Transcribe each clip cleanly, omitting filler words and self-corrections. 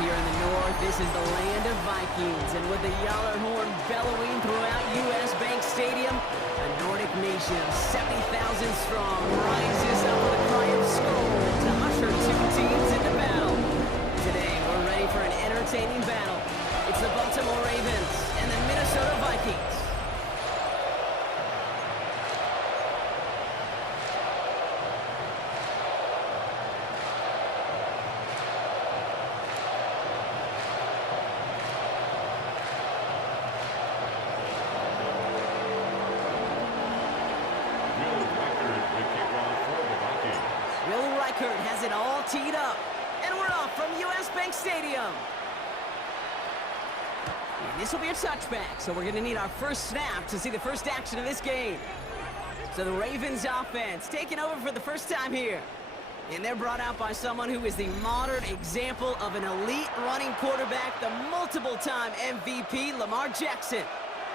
here in the north, this is the land of Vikings, and with the Yaller horn bellowing throughout U.S. Stadium, a Nordic nation of 70,000 strong rises up with a cry of Skol to usher two teams into battle. Today, we're ready for an entertaining battle. It's the Baltimore Ravens and the Minnesota Vikings. Has it all teed up, and we're off from U.S. Bank Stadium. And this will be a touchback, so we're going to need our first snap to see the first action of this game. So the Ravens offense taking over for the first time here. And they're brought out by someone who is the modern example of an elite running quarterback, the multiple-time MVP, Lamar Jackson.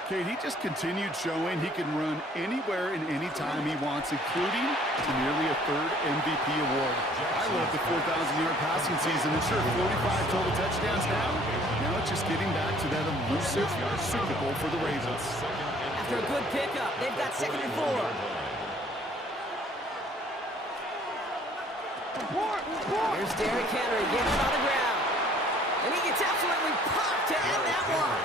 Kate, he just continued showing he can run anywhere and anytime he wants, including to nearly a third MVP award. I love the 4,000-yard passing season. And sure, 45 total touchdowns now it's just getting back to that elusive Super Bowl for the Ravens. After a good pickup, they've got 2nd and 4. Here's Derrick Henry getting it on the ground. And he gets absolutely popped to end that one.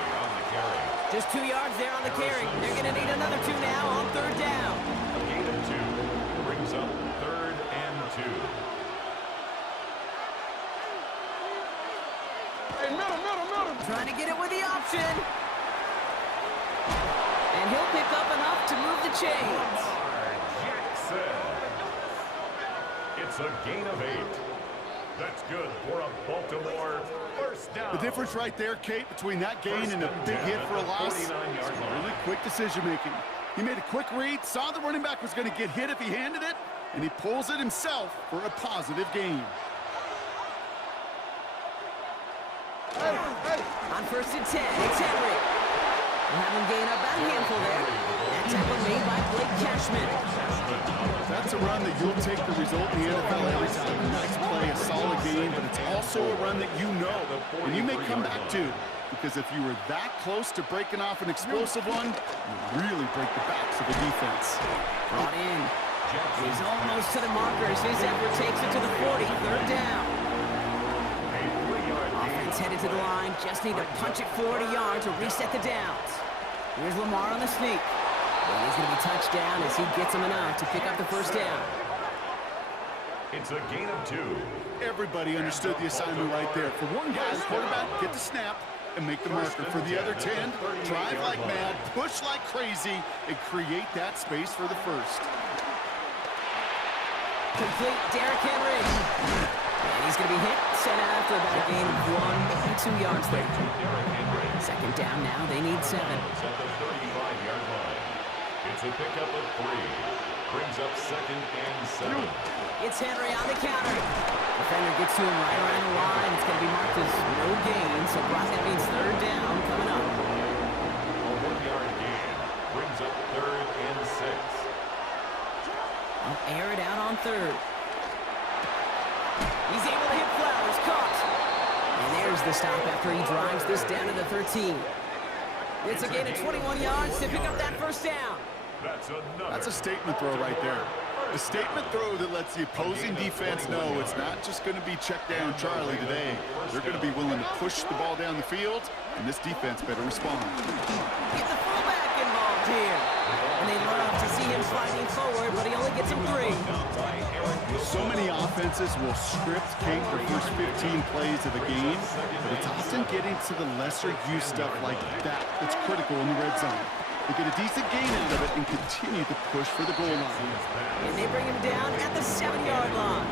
Just 2 yards there on the carry. They're going to need another 2 now on 3rd down. A gain of 2 brings up 3rd and 2. Hey, middle. Trying to get it with the option. And he'll pick up enough to move the chains. Jackson. It's a gain of 8. That's good for a Baltimore first down. The difference right there, Kate, between that gain and a big hit for a loss is really quick decision-making. He made a quick read, saw the running back was going to get hit if he handed it, and he pulls it himself for a positive gain. On 1st and 10, it's Henry. We'll have him gain about a handful there. That tackle made by Blake Cashman. That's a run that you'll take the result in the NFL every time. A nice play, a solid game, but it's also a run that you know, and you may come back to. Because if you were that close to breaking off an explosive one, you really break the backs of the defense. Brought in. He's almost to the markers. His effort takes it to the 40. 3rd down. Offense headed to the line. Just need to punch it 40 yards to reset the downs. Here's Lamar on the sneak. And he's going to be touchdown as he gets him enough to pick up the 1st down. It's a gain of 2. Everybody understood the assignment right there. For one guy, the quarterback, get the snap and make the marker. For the other 10, drive like mad, push like crazy, and create that space for the first. Complete Derrick Henry. And he's going to be hit, sent out after about a gain of 1, maybe 2 yards there. 2nd down now, they need 7. At the 35-yard line. It's a pickup of 3. Brings up 2nd and 7. It's Henry on the counter. Defender gets to him right around the line. It's going to be marked as no gain, so that means 3rd down coming up. A 1-yard gain. Brings up 3rd and 6. I'll air it out on 3rd. He's able to hit Flowers, caught. And there's the stop after he drives this down to the 13. It's a gain of 21 yards to pick up that 1st down. That's a statement throw right there. A statement throw that lets the opposing defense know it's not just going to be check down Charlie today. They're going to be willing to push the ball down the field, and this defense better respond. Get the fullback involved here. And they love to see him sliding forward, but he only gets him 3. So many offenses will script Kate the first 15 plays of a game, but it's often getting to the lesser-used stuff like that that's critical in the red zone. They get a decent gain out of it and continue to push for the goal line. And they bring him down at the 7-yard line.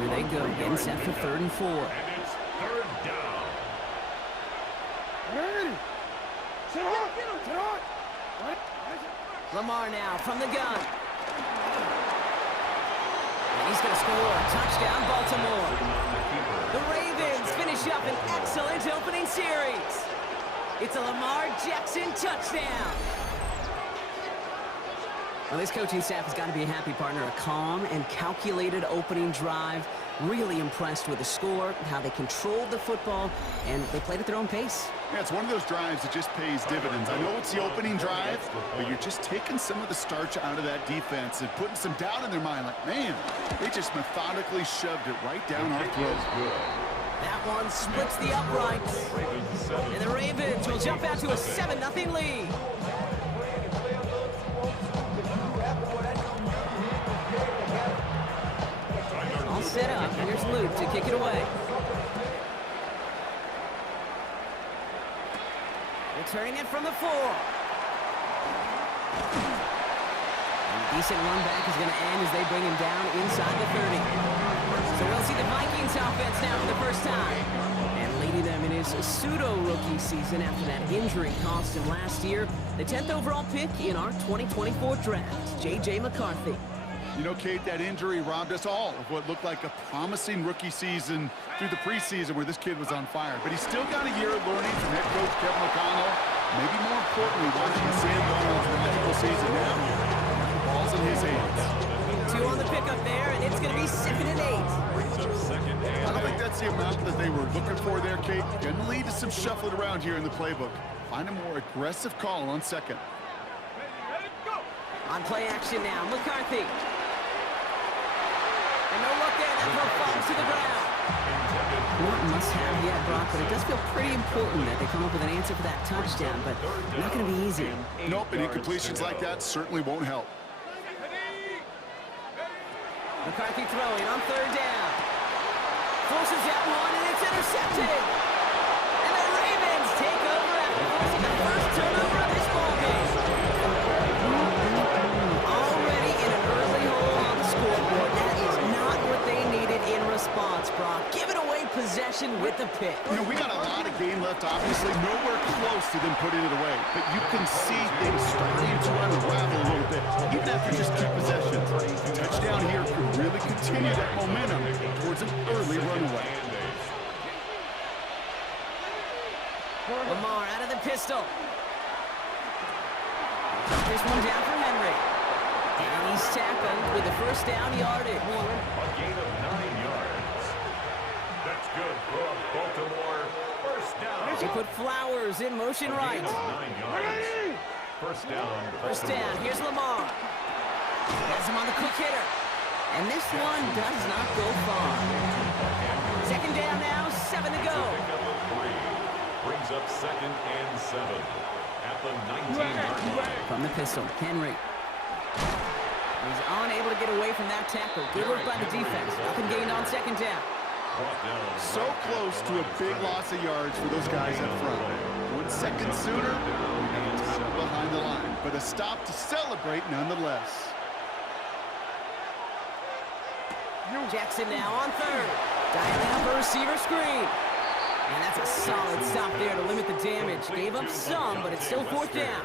Here they go, getting set for 3rd and 4. And it's 3rd down. Sit on. Lamar now from the gun. And he's going to score. Touchdown, Baltimore. The Ravens finish up an excellent opening series. It's a Lamar Jackson touchdown. Well, this coaching staff has got to be a happy partner. A calm and calculated opening drive Really impressed with the score, how they controlled the football, and they played at their own pace. Yeah, it's one of those drives that just pays dividends. I know it's the opening drive, but you're just taking some of the starch out of that defense and putting some doubt in their mind. Like, man, they just methodically shoved it right down our throat. That one splits the uprights. And the Ravens will jump out to a 7-0 lead. All set up. Here's Luke to kick it away. Returning it from the 4. And decent run back is going to end as they bring him down inside the 30. So we'll see the Vikings offense now for the first time. And leading them in his pseudo-rookie season after that injury cost him last year, the 10th overall pick in our 2024 draft, J.J. McCarthy. You know, Kate, that injury robbed us all of what looked like a promising rookie season through the preseason where this kid was on fire. But he's still got a year of learning from head coach Kevin O'Connell. Maybe more importantly, watching Sam Darnold for a medical season now. The ball's in his hands. 2 on the pickup there, and it's going to be 2nd and 8. I don't think that's the amount that they were looking for there, Kate. Going to lead to some shuffling around here in the playbook. Find a more aggressive call on 2nd. On play action now, McCarthy. And no look there, that throw falls to the ground. Not must have yet, Brock, but it does feel pretty important that they come up with an answer for that touchdown, but not going to be easy. Nope, and incompletions like that certainly won't help. McCarthy throwing on 3rd down. Forces that one, and it's intercepted. And the Ravens take over after forcing the first turnover of this ballgame. Already in an early hole on the scoreboard. That is not what they needed in response, Brock. Giving away possession with the pick. You know, we got a lot of game left, obviously. Nowhere close to them putting it away. But you can see things starting to unravel a little bit, even after just 2 possessions. Touchdown here could really continue that momentum towards an early runaway. Lamar out of the pistol. This one down for Henry. And he's tackled with the first down yardage. A gain of 9 yards. That's good for a Baltimore first down. He put Flowers in motion right. 9 yards. First down. First down. Here's Lamar. Has him on the quick hitter. And this one does not go far. 2nd down now, 7 to go. Brings up 2nd and 7 at the 19-yard line. From the pistol, Henry. He's unable to get away from that tackle. Good work by the defense. Nothing gained on 2nd down. So close to a big loss of yards for those guys up front. 1 second sooner, and a tackle behind the line. But a stop to celebrate nonetheless. Jackson now on 3rd. Dialing up a receiver screen. And that's a solid stop there to limit the damage. Gave up some, but it's still 4th down.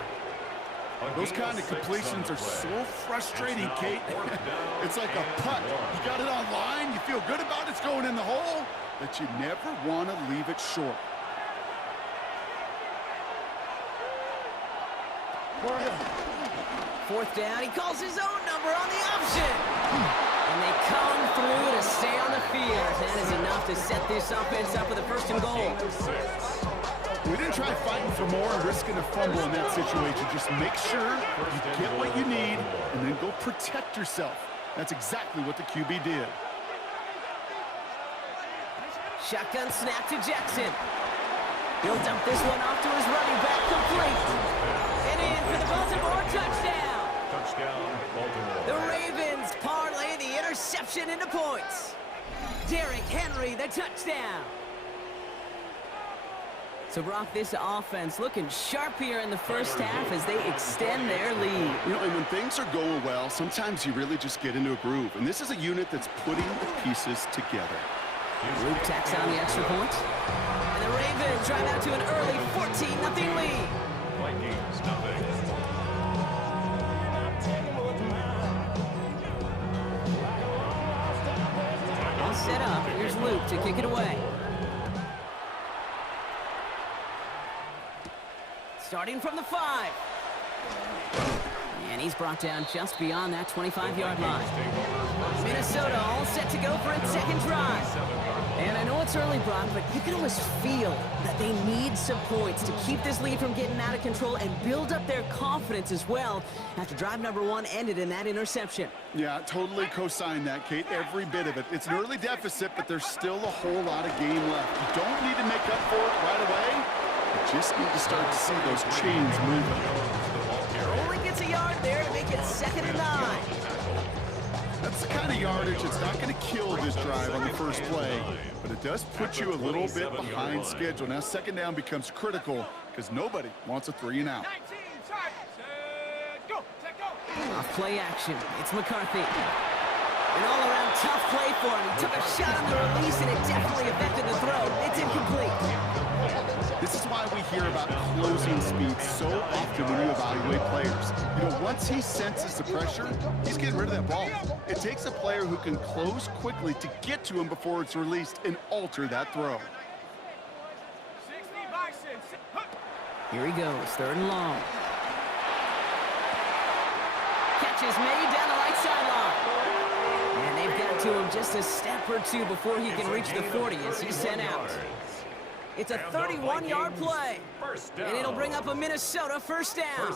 Those kind of completions are so frustrating, Kate. It's like a putt. You got it on line, you feel good about it's going in the hole, but you never want to leave it short. Fourth down, he calls his own number on the option. And they come through to stay on the field. That is enough to set this offense up with a 1st and goal. We didn't try fighting for more and risking a fumble in that situation. Just make sure you get what you need and then go protect yourself. That's exactly what the QB did. Shotgun snap to Jackson. He'll dump this one off to his running back, complete. And in for the Baltimore touchdown. Touchdown, Baltimore. The Ravens parlay the interception into points. Derrick Henry, the touchdown. So, Brock, this offense looking sharp here in the first half as they extend their lead. You know, and when things are going well, sometimes you really just get into a groove. And this is a unit that's putting the pieces together. Luke tacks on the extra point. And the Ravens drive out to an early 14-0 lead. Vikings, nothing. All set up. Here's Luke to kick it away. Starting from the 5. And he's brought down just beyond that 25-yard line. Minnesota all set to go for its second drive. And I know it's early, Brock, but you can almost feel that they need some points to keep this lead from getting out of control and build up their confidence as well after drive number 1 ended in that interception. Yeah, totally co-sign that, Kate. Every bit of it. It's an early deficit, but there's still a whole lot of game left. You don't need to make up for it right away. You just need to start to see those chains moving. Only gets a yard there to make it 2nd and 9. That's the kind of yardage that's not going to kill this drive on the first play, but it does put you a little bit behind schedule. Now, 2nd down becomes critical because nobody wants a 3 and out. Off play action. It's McCarthy. An all-around tough play for him. He took a shot on the release, and it definitely affected the throw. It's incomplete. This is why we hear about closing speed so often when you evaluate players. You know, once he senses the pressure, he's getting rid of that ball. It takes a player who can close quickly to get to him before it's released and alter that throw. Here he goes, 3rd and long. Catch is made down the right sideline. And they've got to him just a step or two before he can reach the 40 as he's sent out. It's a 31-yard play, and it'll bring up a Minnesota first down.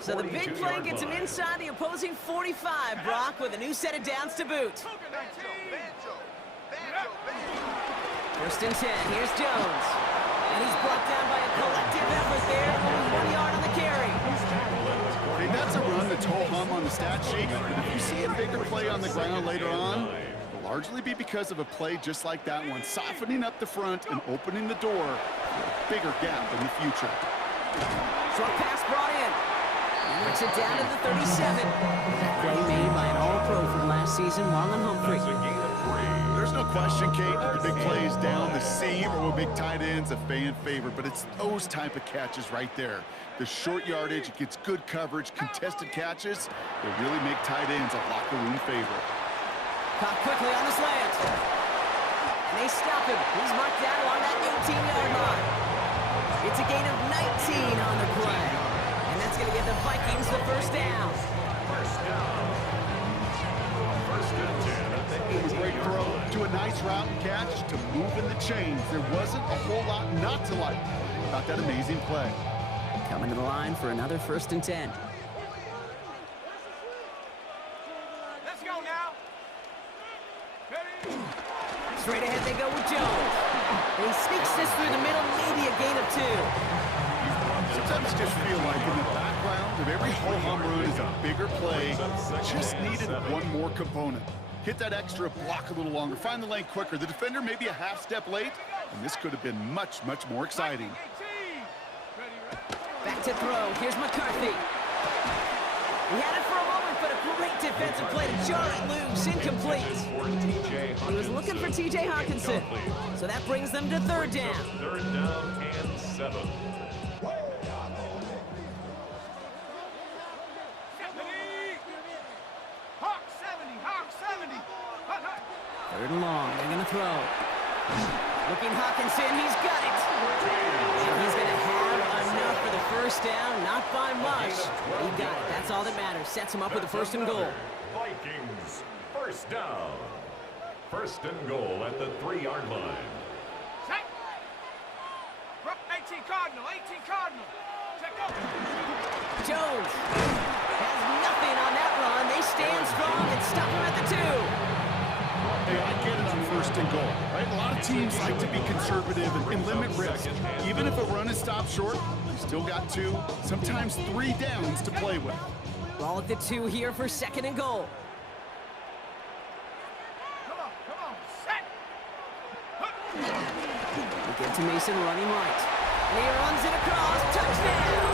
So the big play gets him inside the opposing 45, Brock, with a new set of downs to boot. 1st and 10, here's Jones. And he's brought down by a collective effort there, only 1 yard on the carry. Hey, that's a run that's ho-hum on the stat sheet, but if you see a bigger play on the ground later on, largely be because of a play just like that one, softening up the front and opening the door for a bigger gap in the future. Short pass brought in. He works it down to the 37. That play made by an all-pro from last season, Marlon Humphrey. There's no question, Kate, that the big plays down the seam or with big tight ends a fan favorite, but it's those type of catches right there. The short yardage, it gets good coverage, contested catches, they really make tight ends a locker room favorite. Caught quickly on the slant. And they stop him. He's marked down along that 18-yard line. It's a gain of 19 on the play. And that's going to give the Vikings the first down. It was a great throw to a nice route and catch to move in the chains. There wasn't a whole lot not to like about that amazing play. Coming to the line for another 1st and 10. Straight ahead they go with Jones. And he sneaks this through the middle, maybe a gain of 2. Sometimes you just feel like in the background of every ho-hum run is a bigger play. Just needed one more component. Hit that extra block a little longer. Find the lane quicker. The defender may be a half step late, and this could have been much, much more exciting. Back to throw. Here's McCarthy. He had it for a moment, but a great defensive play to jar it loose. Incomplete. He was looking for T.J. Hawkinson. So that brings them to 3rd down. 3rd down and 7. Hawk 70. 3rd and long. They're going to throw. Looking Hawkinson. He's got it. And he's going to have enough for the first down. Not by much. He got it. That's all that matters. Sets him up with a 1st and goal. Vikings, 1st down. 1st and goal at the 3-yard line. Set. 18 Cardinal. Check up. Jones has nothing on that run. They stand strong and stop him at the 2. Hey, I get it on 1st and goal, right? A lot of teams like to be conservative and limit risk. Even if a run is stopped short, you still got 2, sometimes 3 downs to play with. Ball at the 2 here for 2nd and goal. Come on. Set. We get to Mason running right. And he runs it across. Touchdown!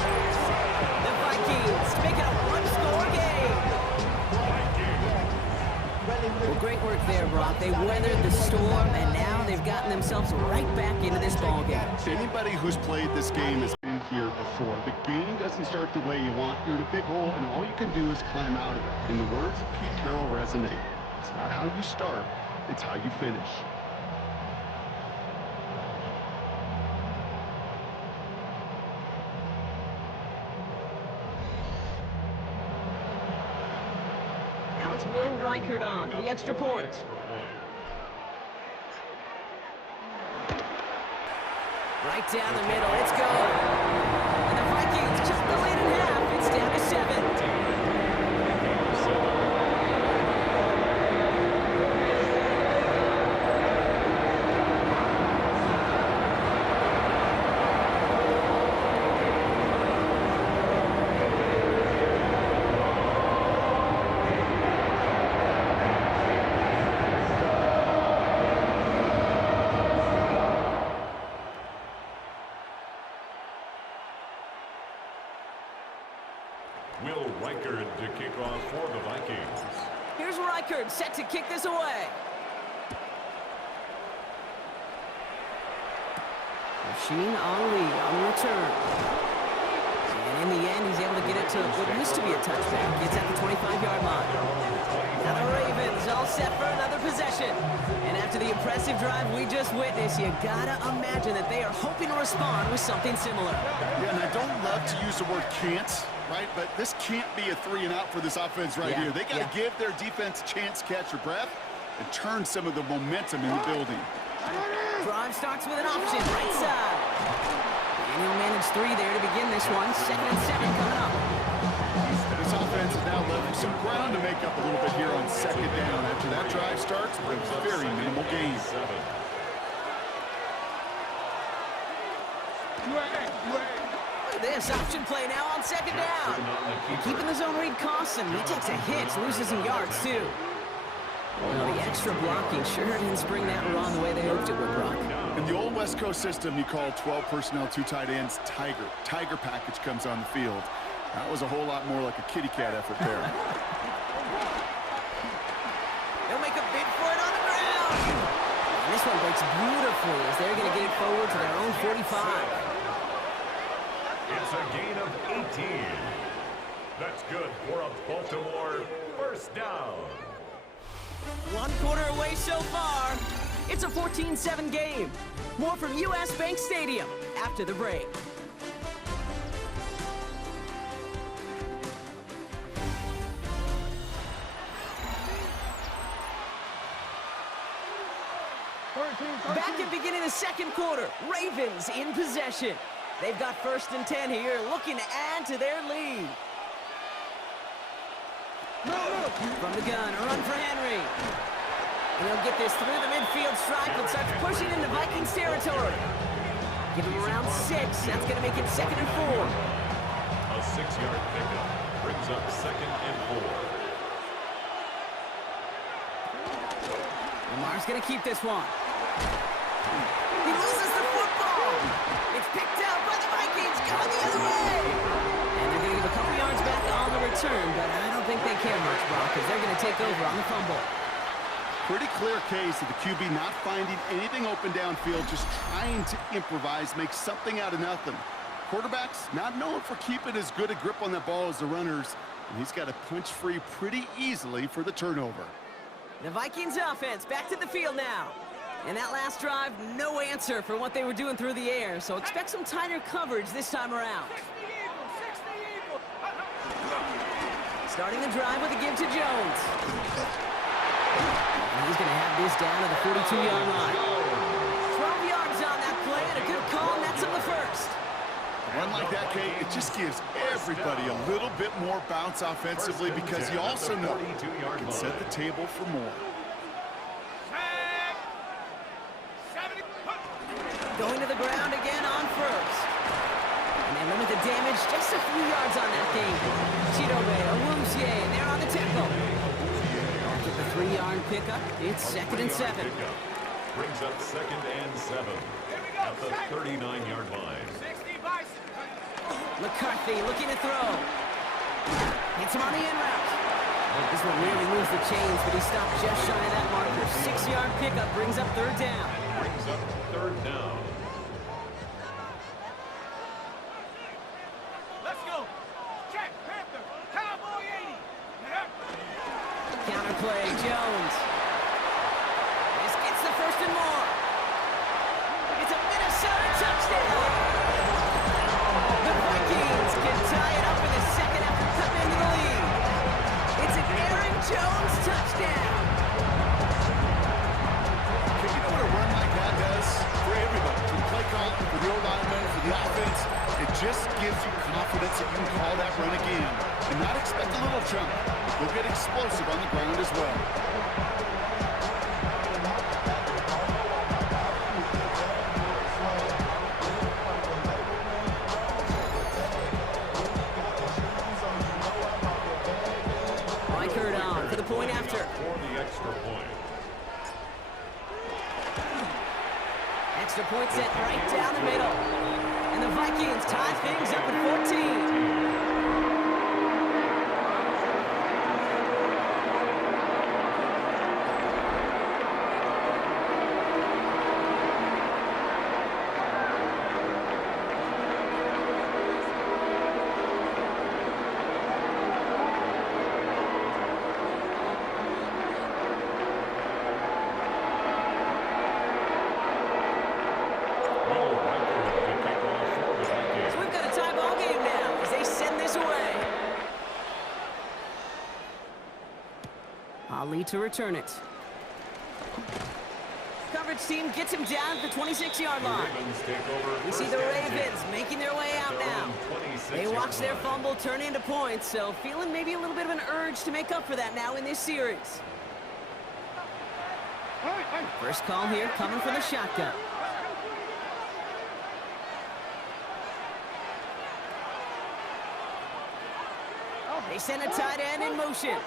The Vikings make it a 1-score game. Well, great work there, Brock. They weathered the storm, and now they've gotten themselves right back into this ballgame. Anybody who's played this game has been here before. The game doesn't start the way you want. You're in a big hole, and all you can do is climb out of it. And the words of Pete Carroll resonate. It's not how you start, it's how you finish. Will Reichert on for the extra point. Right down the middle, it's good. And the Vikings cut the lead in half. It's down to 7. Will Reichert to kick off for the Vikings. Here's Reichert set to kick this away. Machine Ali on the return. And in the end, he's able to get it to what used to be a touchback. It's at the 25-yard line. Now the Ravens all set for another possession. And after the impressive drive we just witnessed, you gotta imagine that they are hoping to respond with something similar. Yeah, and I don't love to use the word can't, right? But this can't be a 3-and-out for this offense right here. They got to give their defense a chance to catch their breath and turn some of the momentum in the building. Drive starts with an option, right side. And he'll manage 3 there to begin this one. 2nd and 7 coming up. This offense has now left some ground to make up a little bit here on 2nd down. After that drive starts, with a very minimal gain. Look at this option play now on 2nd down. Keeping the zone read costs him. He takes a hit, loses some yards too. Well, the extra blocking sure didn't spring that wrong the way they hoped it would, Brock. In the old West Coast system, you call 12 personnel, 2 tight ends, Tiger. Tiger package comes on the field. That was a whole lot more like a kitty cat effort there. They'll make a bid for it on the ground. And this one breaks beautifully as they're going to get it forward to their own 45. It's a gain of 18. That's good for a Baltimore first down. 1 quarter away so far. It's a 14-7 game. More from H.B.I.C Stadium after the break. Back at beginning of the 2nd quarter, Ravens in possession. They've got 1st and 10 here, looking to add to their lead. From the gun, a run for Henry. And he'll get this through the midfield stripe and starts pushing into Vikings territory. Give him around 6. That's going to make it 2nd and 4. A 6-yard pickup brings up 2nd and 4. Lamar's going to keep this one. He loses the football. It's picked out by the Vikings, going the other way. And they're going to give a couple yards back on the return, but I don't think they care much, Brock, because they're going to take over on the fumble. Pretty clear case of the QB not finding anything open downfield, just trying to improvise, make something out of nothing. Quarterbacks not known for keeping as good a grip on that ball as the runners, and he's got to punch free pretty easily for the turnover. The Vikings offense back to the field now. And that last drive, no answer for what they were doing through the air, so expect some tighter coverage this time around. Starting the drive with a give to Jones. And he's going to have this down to the 42-yard line. 12 yards on that play, and a good call, and that's on the 1st. A run like that, Kate, it just gives everybody a little bit more bounce offensively because you also know you can set the table for more. Going to the ground again on 1st. And they limit the damage just a few yards on that game. Chidobe, Awuzie, and they're on the tackle. After the 3-yard pickup, it's 2nd and 7. Brings up 2nd and 7 at the 39-yard line. McCarthy looking to throw. Hits him on the in route. This one nearly moves the chains, but he stopped just shy of that marker. 6-yard pickup brings up 3rd down. Brings up 3rd down. Let's go. Check, Panther. Cowboy 80. Counterplay, Jones. This gets the 1st and more. It's a Minnesota touchdown. The Vikings can tie it up in the 2nd after cutting into the lead. It's an Aaron Jones touchdown. chunk. He'll get explosive on the ground as well. On for the point after. For the extra point. Extra point set right down the middle. And the Vikings tie things up at 14. Ali to return it. Coverage team gets him down at the 26-yard line. We see the Ravens making their way out now. They watch their fumble turn into points, so feeling maybe a little bit of an urge to make up for that now in this series. First call here coming from the shotgun. They send a tight end in motion.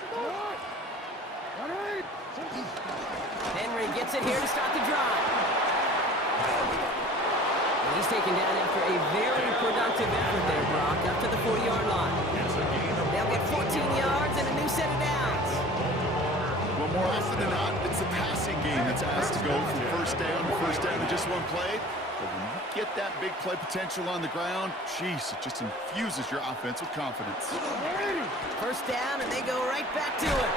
Henry gets it here to start the drive. And he's taken down after a very productive effort there, Brock, up to the 40-yard line. They'll get 14 yards and a new set of downs. Well, more often than not, it's the passing game that's asked to go from first down in just one play. But when you get that big play potential on the ground, jeez, it just infuses your offense with confidence. First down, and they go right back to it.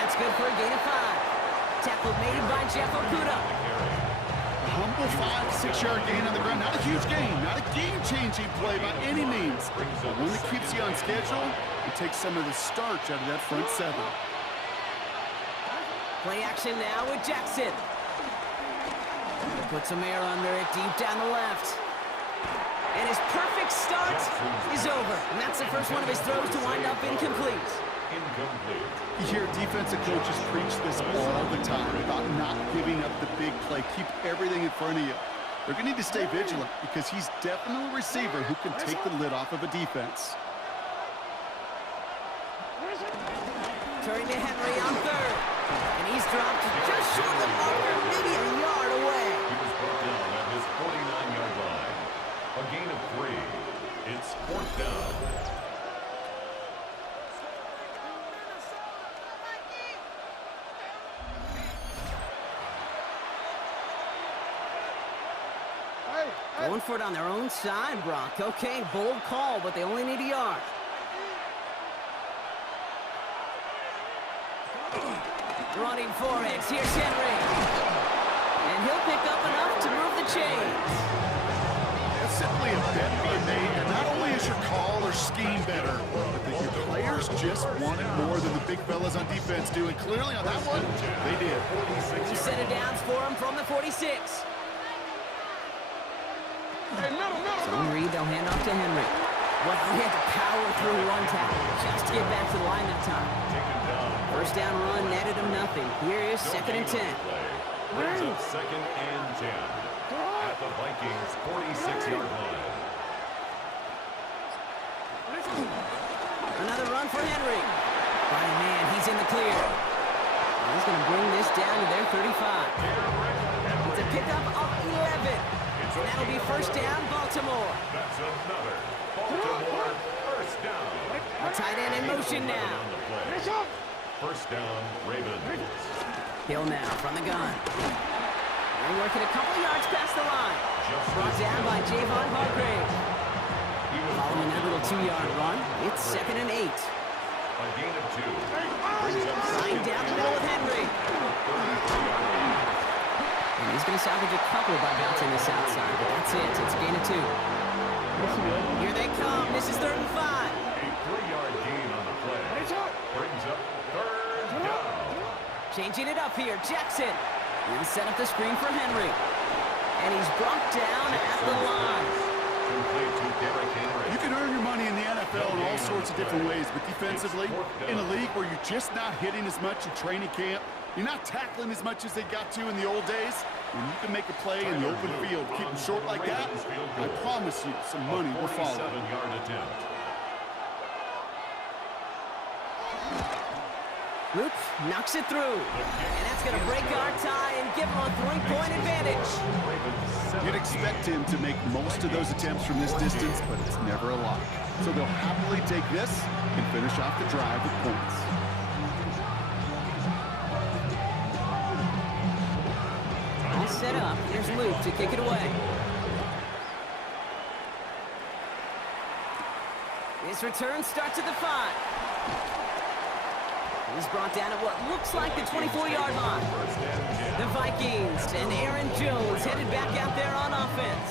That's good for a gain of 5. Tackle made by Jeff Okuda. A humble 5-6-yard gain on the ground. Not a huge gain, not a game-changing play by any means. But one that keeps you on schedule and takes some of the starch out of that front seven. Play action now with Jackson. Put some air under it, deep down the left. And his perfect start is over. And that's the first one of his throws to wind up incomplete. You hear defensive coaches preach this all the time about not giving up the big play. Keep everything in front of you. They're going to need to stay vigilant because he's definitely a receiver who can take the lid off of a defense. Turning to Henry on third. And he's dropped just short of the marker, maybe a yard away. He was brought down at his 49-yard line. A gain of 3. It's 4th down. Going for it on their own side, Brock. Okay, bold call, but they only need a yard. Running for it. Here's Henry. And he'll pick up enough to move the chains. That's simply a bet being made that not only is your call or scheme better, but that your players just wanted more than the big fellas on defense do. And clearly on that one, they did. 2 set of downs for him from the 46. Zone read, they'll hand off to Henry. Well, he had to power through one tackle just to get back to the line that time. First down run netted him nothing. Here is 2nd and 10. Brings up 2nd and 10 at the Vikings' 46-yard line. Another run for Henry. By man, he's in the clear. He's going to bring this down to their 35. It's a pickup of 11. And that'll be first down, Baltimore. That's another Baltimore first down. A tight end in motion now. First down, Ravens. Hill now from the gun. They're working a couple yards past the line. Brought down by Javon Hargrave. Following that little 2-yard run, it's 2nd and 8. A gain of 2. Brings up Line down the middle with Henry. And he's going to salvage a couple by bouncing this outside, but that's it. It's a gain of 2. Here they come. This is 3rd and 5. A 3-yard gain on the play. Brings up 3rd down. Changing it up here. Jackson. He'll set up the screen for Henry. And he's brought down at the line. You can earn your money in the NFL in all sorts of different ways, but defensively, in a league where you're just not hitting as much in training camp, you're not tackling as much as they got to in the old days, when you can make a play in the open field, keep them short like that, I promise you some money will follow. Luke knocks it through. And that's going to break our tie and give him a 3-point advantage. You'd expect him to make most of those attempts from this distance, but it's never a lock. So they'll happily take this and finish off the drive with points. All set up. Here's Luke to kick it away. This return starts at the 5. He's brought down at what looks like the 24-yard line. The Vikings and Aaron Jones headed back out there on offense.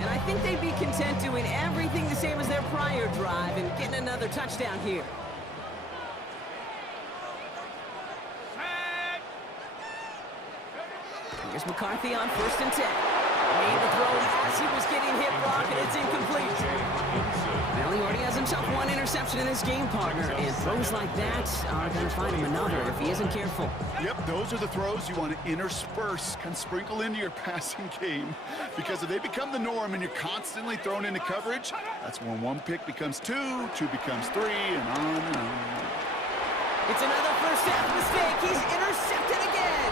And I think they'd be content doing everything the same as their prior drive and getting another touchdown here. Here's McCarthy on 1st and 10. Made the throw as he was getting hit block, and it's incomplete. Well, he already has himself one interception in this game, partner, and throws like that are going to find him another if he isn't careful. Yep, those are the throws you want to intersperse, kind of sprinkle into your passing game, because if they become the norm and you're constantly thrown into coverage, that's when 1 pick becomes 2, 2 becomes 3, and on and on. It's another first half mistake. He's intercepted again.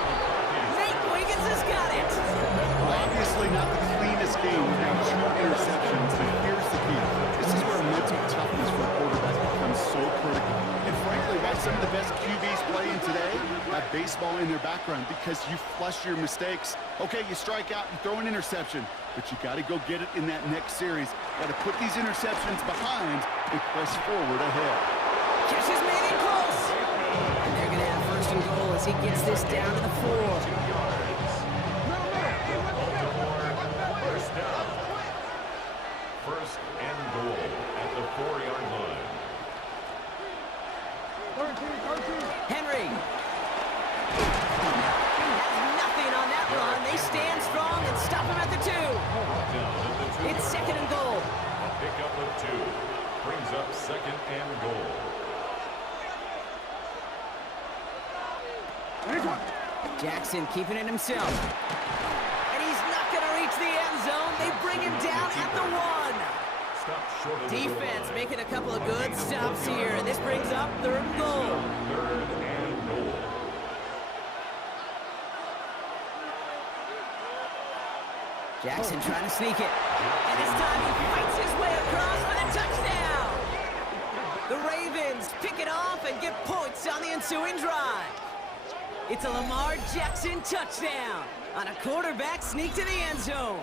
Nate Wiggins has got it. Well, obviously not the cleanest game without 2 interceptions, but here's the key. This is where mental toughness for a quarterback becomes so critical. And frankly, why some of the best QBs playing today have baseball in their background, because you flush your mistakes. Okay, you strike out, you throw an interception, but you got to go get it in that next series. Got to put these interceptions behind and press forward ahead. Catch is made in close. And they're going to have 1st and goal as he gets this down to the 4. First and goal at the 4-yard line. Henry has nothing on that run. They stand strong and stop him at the 2. It's 2nd and goal. A pickup of 2 brings up 2nd and goal. Jackson keeping it himself. And he's not going to reach the end zone. They bring him down at the 1. Stop short of Defense making a couple of good stops here, and this brings up 3rd and goal. 3rd and goal. Jackson trying to sneak it. And this time he fights his way across for the touchdown. The Ravens pick it off and get points on the ensuing drive. It's a Lamar Jackson touchdown on a quarterback sneak to the end zone.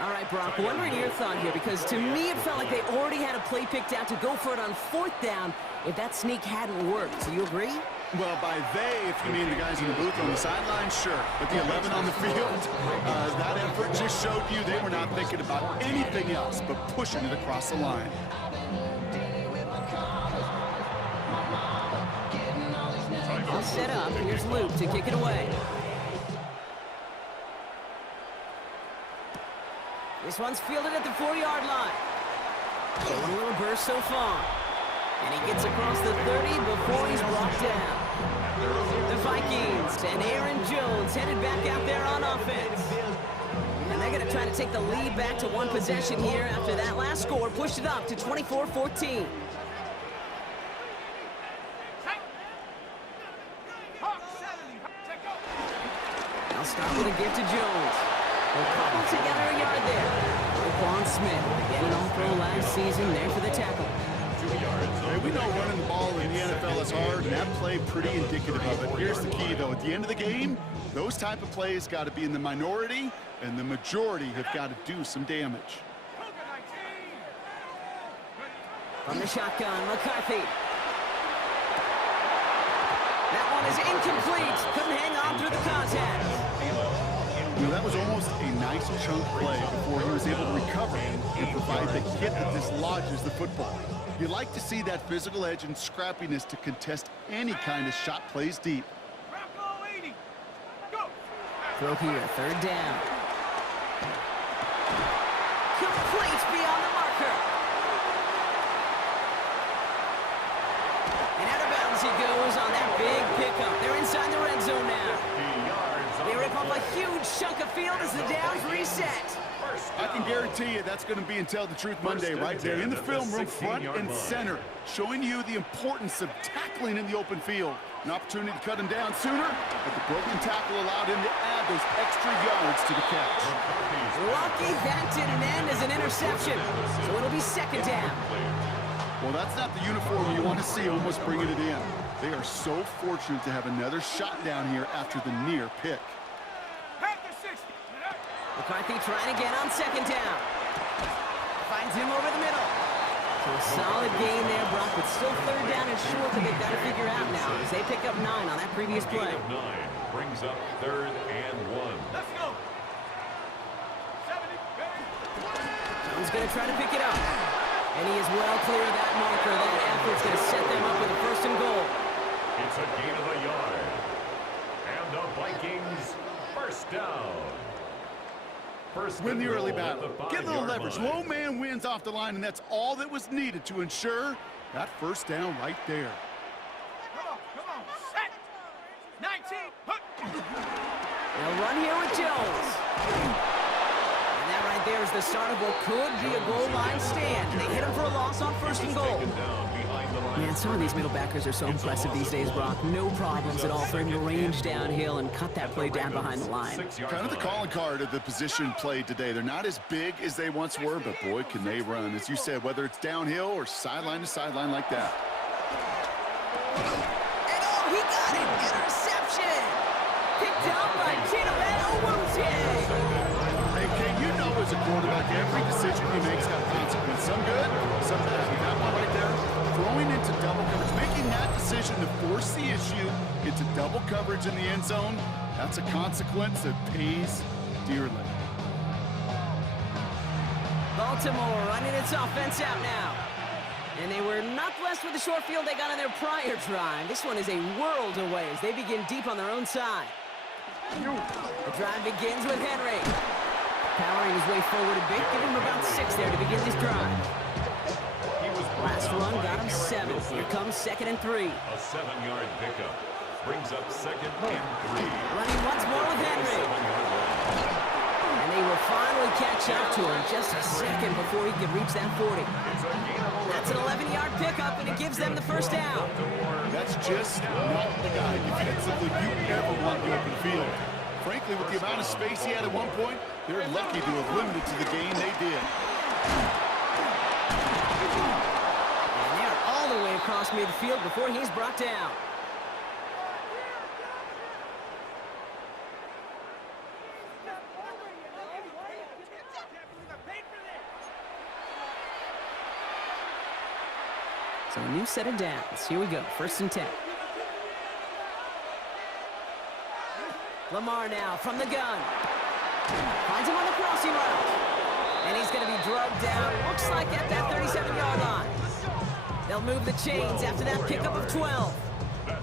All right, Brock, wondering your thought here, because to me it felt like they already had a play picked out to go for it on 4th down if that sneak hadn't worked. Do you agree? Well, by they, if you mean the guys in the booth on the sideline, sure. But the 11 on the field, that effort just showed you they were not thinking about anything else but pushing it across the line. All set up. Here's Luke to kick it away. This one's fielded at the 4-yard line. Showing a little burst so far. And he gets across the 30 before he's brought down. The Vikings and Aaron Jones headed back out there on offense. And they're going to try to take the lead back to 1 possession here after that last score pushed it up to 24-14. I'll start with a give to Jones. They'll cobble together a yard there. Roquan Smith, getting all pro last season, there for the tackle. Hey, we know running the ball in the NFL is hard, and that play pretty indicative of it. Here's the key, though. At the end of the game, those type of plays got to be in the minority, and the majority have got to do some damage. From the shotgun, McCarthy. That one is incomplete. Couldn't hang on through the contact. You know, that was almost a nice chunk play before he was able to recover and provide the hit that dislodges the football. You like to see that physical edge and scrappiness to contest any kind of shot plays deep. Throw here, 3rd down. Complete beyond the marker. And out of bounds he goes on that big pickup. They're inside the red zone now. They rip off a huge chunk of field as the downs reset. I can guarantee you that's going to be in Tell the Truth Monday right there in the film room, front and center, showing you the importance of tackling in the open field. An opportunity to cut him down sooner, but the broken tackle allowed him to add those extra yards to the catch. Lucky that didn't end as an interception, so it'll be second down. Well, that's not the uniform you want to see almost bringing it in. They are so fortunate to have another shot down here after the near pick. McCarthy trying again on second down. Finds him over the middle. So a solid gain there, Brock, but still third down and short that they've got to figure out now as they pick up 9 on that previous play. 9 brings up 3rd and 1. Let's go. Jones going to try to pick it up. And he is well clear of that marker. That effort's going to set them up with a 1st and goal. It's a gain of a yard. And the Vikings 1st down. Win the early battle. Get a little leverage. Low man wins off the line, and that's all that was needed to ensure that 1st down right there. Come on, set. 19. They'll run here with Jones. And that right there is the start of what could be a goal line stand. They hit him for a loss on 1st and goal. Man, some of these middle backers are so impressive these days, Brock. No problems at all for him to range downhill and cut that play down behind the line. Kind of the calling card of the position played today. They're not as big as they once were, but boy, can they run. As you said, whether it's downhill or sideline to sideline like that. And oh, he got it! Interception! Picked up by Hey, King, you know as a quarterback, every decision he makes got a consequence. Some good, some bad. That one right there, throwing into double coverage, making that decision to force the issue into double coverage in the end zone, that's a consequence that pays dearly. Baltimore running its offense out now. And they were not blessed with the short field they got on their prior drive. This one is a world away as they begin deep on their own side. The drive begins with Henry. Powering his way forward a bit, giving him about 6 there to begin this drive. Last run got him 7. Here comes 2nd and 3. A 7-yard pickup brings up 2nd and 3. Running once more with Henry. And they will finally catch up to him just a second before he could reach that 40. That's an 11-yard pickup, and it gives them the 1st down. That's just not the guy defensively you ever want to open the field. Frankly, with the amount of space he had at one point, they're lucky to have limited to the gain they did. And they're all the way across midfield before he's brought down. So a new set of downs. Here we go, 1st and 10. Lamar now from the gun. Finds him on the crossing route. And he's going to be drugged down, looks like at that 37-yard line. They'll move the chains after that pickup of 12.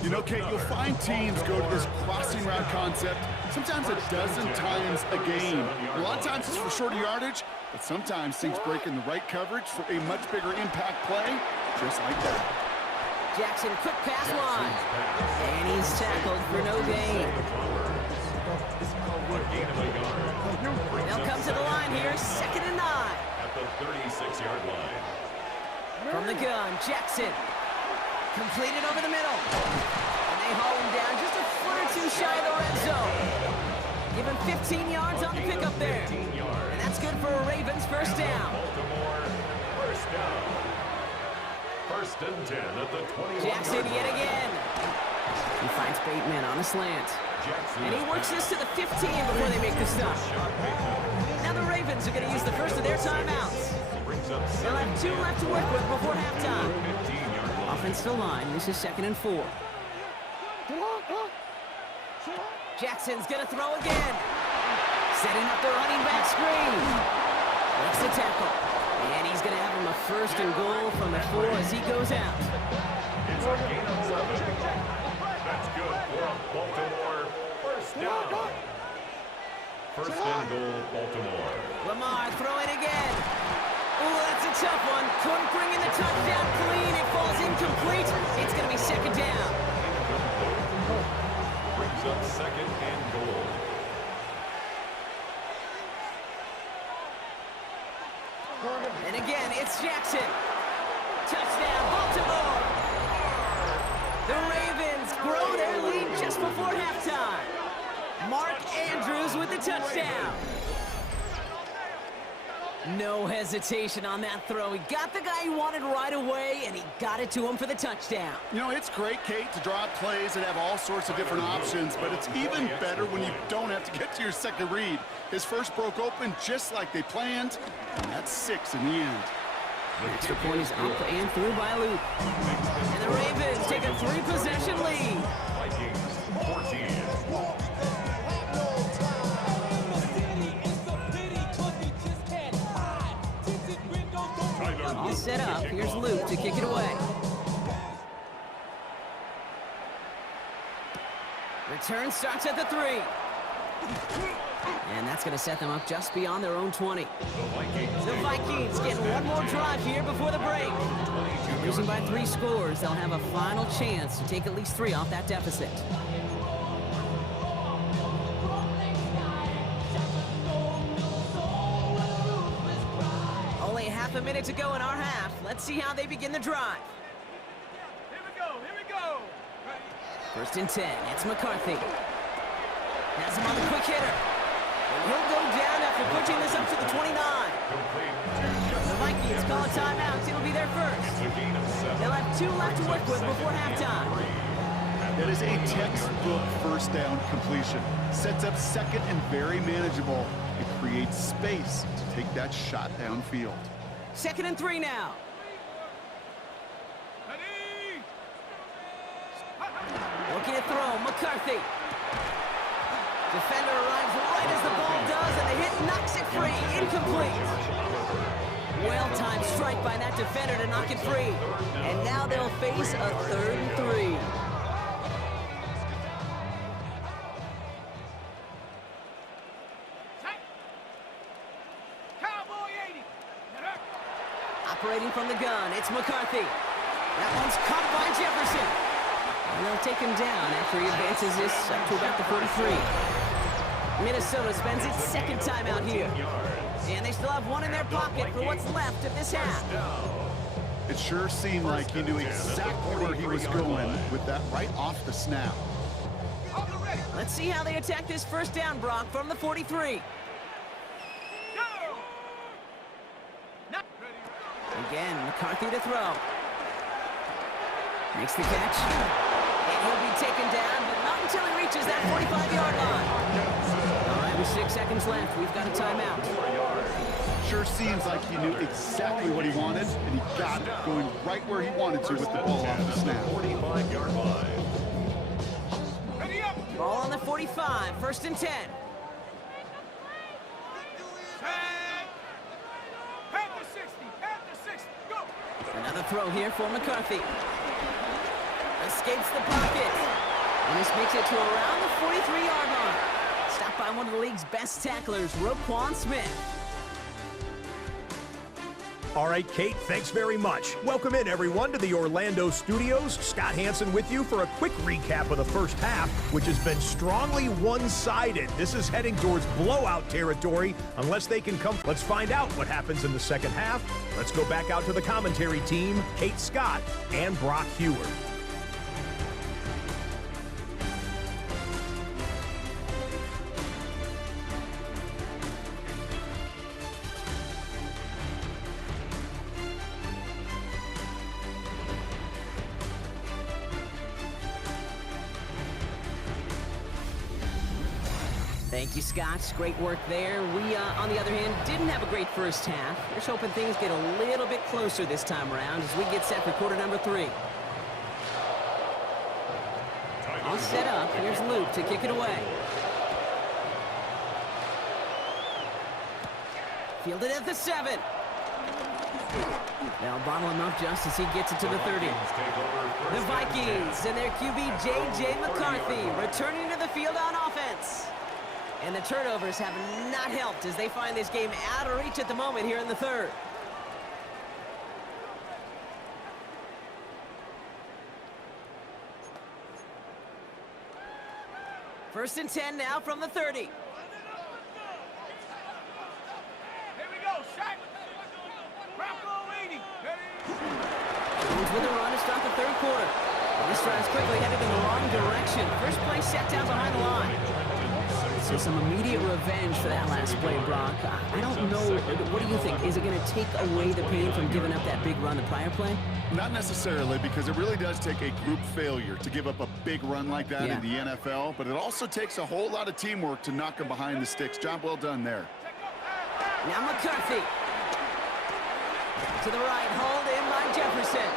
You know, Kate, you'll find teams go to this crossing route concept sometimes a dozen times a game. A lot of times it's for shorter yardage, but sometimes things break in the right coverage for a much bigger impact play, just like that. Jackson, quick pass line. And he's tackled for no gain. They'll come to the line here, 2nd and 9. At the 36-yard line. From the gun, Jackson. Completed over the middle. And they haul him down just a foot or 2 shy of the red zone. Give him 15 yards on the pickup there. And that's good for a Ravens 1st down. Baltimore 1st down. 1st and 10 at the 21. Jackson yet again. He finds Bateman on a slant. And he works this to the 15 before they make the stop. Now the Ravens are going to use the first of their timeouts. They'll have 2 left to work with before halftime. Offensive line, this is 2nd and 4. Jackson's going to throw again. Setting up the running back screen. Makes the tackle. And he's going to have him a 1st and goal from the 4 as he goes out. It's a gain of 7. That's good for a Baltimore 1st down. First and goal, Baltimore. Lamar throwing again. Ooh, that's a tough one. Couldn't bring in the touchdown clean. It falls incomplete. It's going to be second down. Brings up second and goal. And again, it's Jackson. Touchdown, Baltimore. The Ravens grow their lead just before halftime. Mark Andrews with the touchdown. No hesitation on that throw. He got the guy he wanted right away, and he got it to him for the touchdown. You know, it's great, Kate, to draw up plays and have all sorts of different options, but it's even better when you don't have to get to your second read. His first broke open just like they planned, and that's 6 in the end. The extra point is up and through by Luke. And the Ravens take a 3-possession lead. Vikings 14. All set up. Here's Luke to kick it away. Return starts at the 3. And that's going to set them up just beyond their own 20. The Vikings getting one more drive here before the break. Losing by 3 scores, they'll have a final chance to take at least 3 off that deficit. Only half a minute to go in our half. Let's see how they begin the drive. Here we go, here we go. First and 10, it's McCarthy. Has him on the quick hitter. And he'll go down after pushing this up to the 29. The Vikings call a timeout. It'll be their first. They'll have 2 left to work with before halftime. That is a textbook first down completion. Sets up second and very manageable. It creates space to take that shot downfield. Second and 3 now. Ready? Looking to throw, McCarthy. Defender arrives right as the ball does, and the hit knocks it free. Incomplete. Well-timed strike by that defender to knock it free. And now they'll face a 3rd and 3. Cowboy 80. Operating from the gun, it's McCarthy. That one's caught by Jefferson. And they'll take him down after he advances this up to about the 43. Minnesota spends its second timeout here. And they still have 1 in their pocket for what's left of this half. It sure seemed like he knew exactly where he was going with that right off the snap. Let's see how they attack this first down, Brock, from the 43. Go! Again, McCarthy to throw. Makes the catch. And he'll be taken down, but not until he reaches that 45-yard line. All right, with 6 seconds left, we've got a timeout. Sure seems like he knew exactly what he wanted, and he got it, going right where he wanted to with the ball off the snap. 45-yard line. Ready up! Ball on the 45, first and 10. Set! Panther 60, Panther 60, go! Another throw here for McCarthy. Escapes the pocket. And this makes it to around the 43-yard line. Stopped by one of the league's best tacklers, Roquan Smith. All right, Kate, thanks very much. Welcome in, everyone, to the Orlando studios. Scott Hansen with you for a quick recap of the first half, which has been strongly one-sided. This is heading towards blowout territory unless they can come. Let's find out what happens in the second half. Let's go back out to the commentary team, Kate Scott and Brock Heward. Thank you, Scott. Great work there. We, on the other hand, didn't have a great first half. We're just hoping things get a little bit closer this time around as we get set for quarter number 3. All set up. Here's Luke to kick it away. Fielded at the 7. They'll bottle him up just as he gets it to the 30. The Vikings and their QB, J.J. McCarthy, returning to the field on offense. And the turnovers have not helped as they find this game out of reach at the moment here in the third. First and 10 now from the 30. Here we go, Shaq. Bronco 80. Jones with a run to start the third quarter. This drive's quickly headed in the wrong direction. First play set down behind the line. So some immediate revenge for that last play, Brock. I don't know. What do you think? Is it going to take away the pain from giving up that big run the prior play? Not necessarily, because it really does take a group failure to give up a big run like that in the NFL, but it also takes a whole lot of teamwork to knock them behind the sticks. Job well done there. Now McCarthy. To the right, hauled in by Jefferson.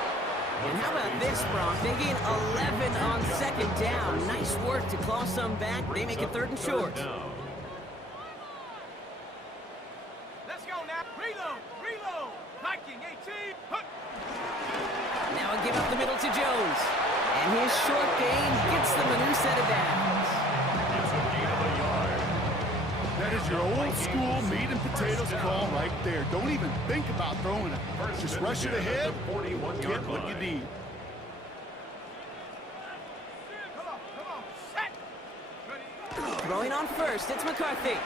And how about this, Brock? They gain 11 on second down. Nice work to claw some back. They make it third and short. Let's go now. Reload. Reload. Viking 18. Hook. Now a give up the middle to Jones. And his short gain gets them a new set of downs. It's a gain of a yard. That is your old school meat and potatoes call right there. Don't even think about throwing it. Just rush it ahead, get what you need. Come on. Set. Ready. Throwing on first, it's McCarthy.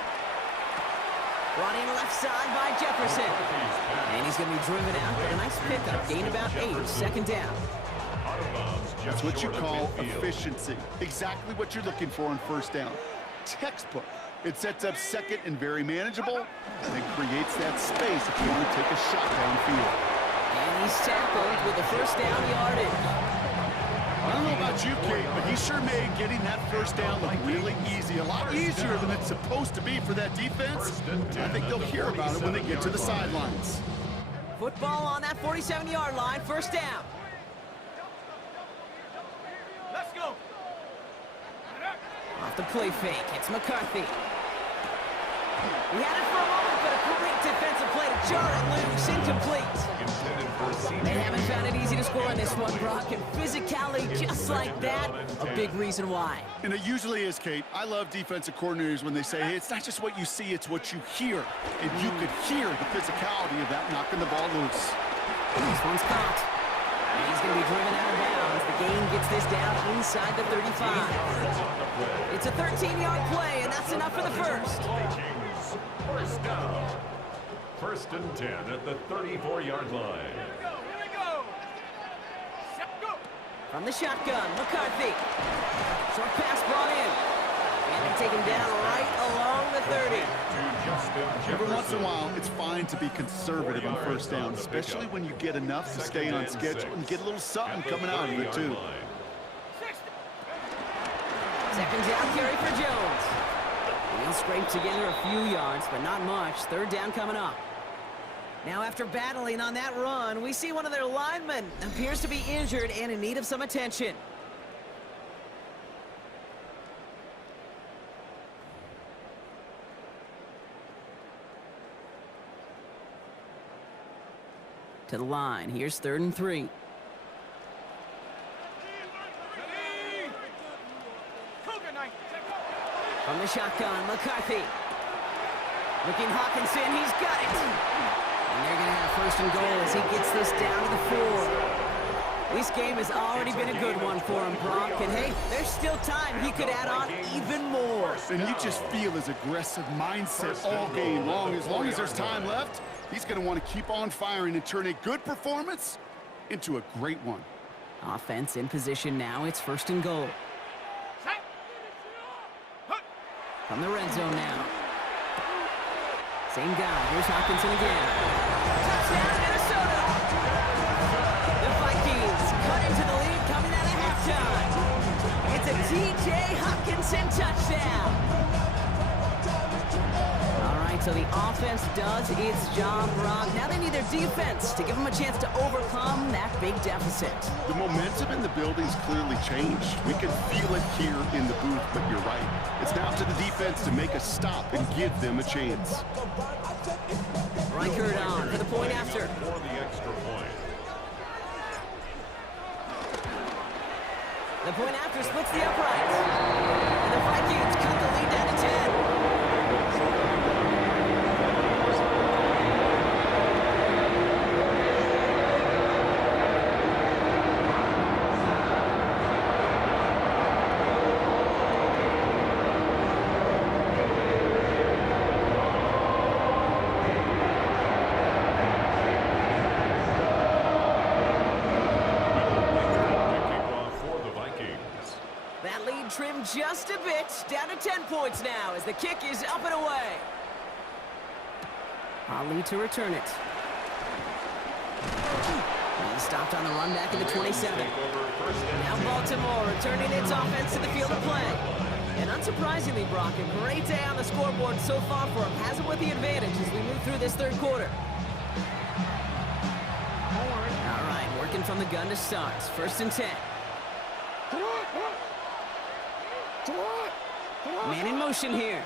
Brought in left side by Jefferson. And he's going to be driven out with a nice pickup. Gain about 8, second down. That's what you call efficiency. Exactly what you're looking for on first down. Textbook. It sets up second and very manageable, and it creates that space if you want to take a shot downfield. And he's tackled with the first down yardage. I don't know about you, Kate, but he sure made getting that first down look really easy. A lot easier than it's supposed to be for that defense. I think they'll hear about it when they get to the sidelines. Football on that 47-yard line, first down. Let's go. Off the play fake, it's McCarthy. He had it for a moment, but a great defensive play to jar it loose, incomplete. They haven't found it easy to score on this one, Brock, and physicality just like that, a big reason why. And it usually is, Kate. I love defensive coordinators when they say, hey, it's not just what you see, it's what you hear. And you could hear the physicality of that knocking the ball loose. This one's caught. And he's going to be driven out of bounds. The gain gets this down inside the 35. It's a 13-yard play, and that's enough for the first. Vikings, first down. First and 10 at the 34-yard line. Here we go. Set, go. From the shotgun, McCarthy. Short pass brought in. And they take him down right along the 30. Every once in a while, it's fine to be conservative on first down, especially when you get enough to stay on schedule and get a little something coming out of it, too. Second down carry for Jones. He'll scrape together a few yards, but not much. Third down coming up. Now, after battling on that run, we see one of their linemen appears to be injured and in need of some attention. To the line. Here's 3rd and 3. From the shotgun, McCarthy. Looking Hawkinson, he's got it. And they're going to have 1st and goal as he gets this down to the 4. This game has already been a good one for him, Brock. And hey, there's still time. He could add on even more. And you just feel his aggressive mindset all game long. As long as there's time left, he's going to want to keep on firing and turn a good performance into a great one. Offense in position now. It's 1st and goal. From the red zone now. Same guy. Here's Hawkinson again. Touchdown, Minnesota! The Vikings cut into the lead coming out of halftime. It's a T.J. Hawkinson touchdown. All right, so the offense does its job, Brock. Now they need their defense to give them a chance to overcome that big deficit. The momentum in the building's clearly changed. We can feel it here in the booth, but you're right. It's now to the defense to make a stop and give them a chance. Reichert on for the point after. For the extra point. The point after splits the uprights. And the Vikings cut the lead down to 10. match. Down to 10 points now as the kick is up and away. Ali to return it. He stopped on the run back in the 27. Now Baltimore returning its offense to the field of play. And unsurprisingly, Brock, a great day on the scoreboard so far for him. Has it with the advantage as we move through this third quarter. All right, working from the gun to start. 1st and 10. Man in motion here.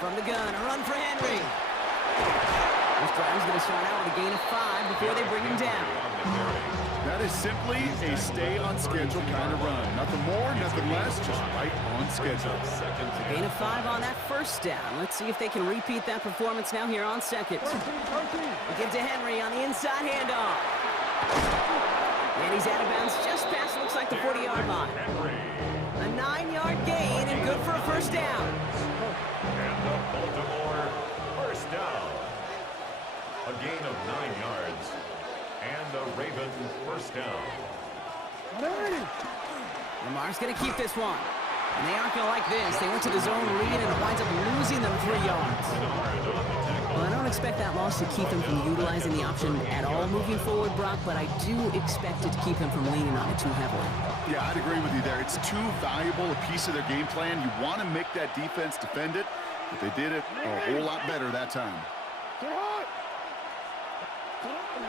From the gun, a run for Henry. This drive's going to start out with a gain of 5 before they bring him down. That is simply a stay-on-schedule kind of run. Nothing more, nothing less, just right on schedule. A gain of 5 on that 1st down. Let's see if they can repeat that performance now here on 2nd. We get to Henry on the inside handoff. And he's out of bounds just past, looks like the 40-yard line. A 9-yard gain and good for a 1st down. And the Baltimore 1st down. A gain of 9 yards. And the Raven 1st down. Lamar's going to keep this one. And they aren't going to like this. They went to the zone read and it winds up losing them 3 yards. Well, I don't expect that loss to keep him from utilizing the option at all moving forward, Brock, but I do expect it to keep him from leaning on it too heavily. Yeah, I'd agree with you there. It's too valuable a piece of their game plan. You want to make that defense defend it, but they did it a whole lot better that time.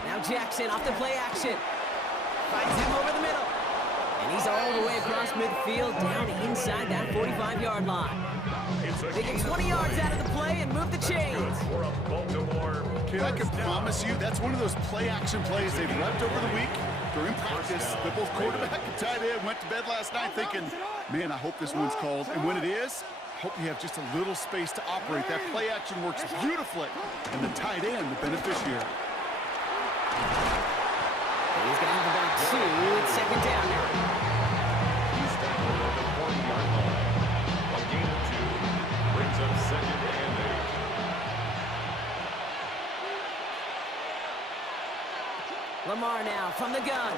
Now Jackson off the play action. Finds him over the middle. And he's all the way across midfield down inside that 45-yard line. They get 20 yards out of the play and move the chains. Kid, I can promise you that's one of those play-action plays they've left over the week during practice. The both quarterback and tight end went to bed last night thinking, man, I hope this one's called. And when it is, I hope you have just a little space to operate. That play-action works beautifully. And the tight end, the beneficiary. He's going to have about 2. It's 2nd down now. He's tackled at the 40-yard line. A gain of 2 brings up 2nd and 8. Lamar now from the gun.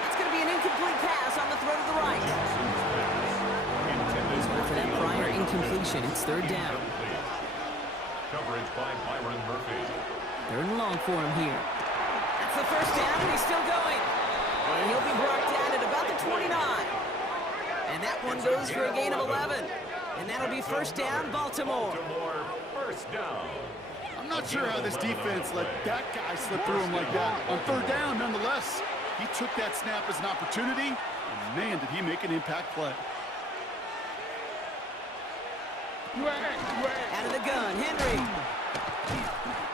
That's going to be an incomplete pass on the throw to the right. After that prior incompletion, it's 3rd down. Coverage by Byron Murphy. 3rd and long for him here. That's the 1st down, and he's still going. And he'll be brought down at about the 29. And that one goes for a gain of 11. And that'll be 1st down, Baltimore. Baltimore 1st down. I'm not sure how this defense let that guy slip through him like that. On 3rd down, nonetheless, he took that snap as an opportunity, and man, did he make an impact play. Out of the gun, Henry.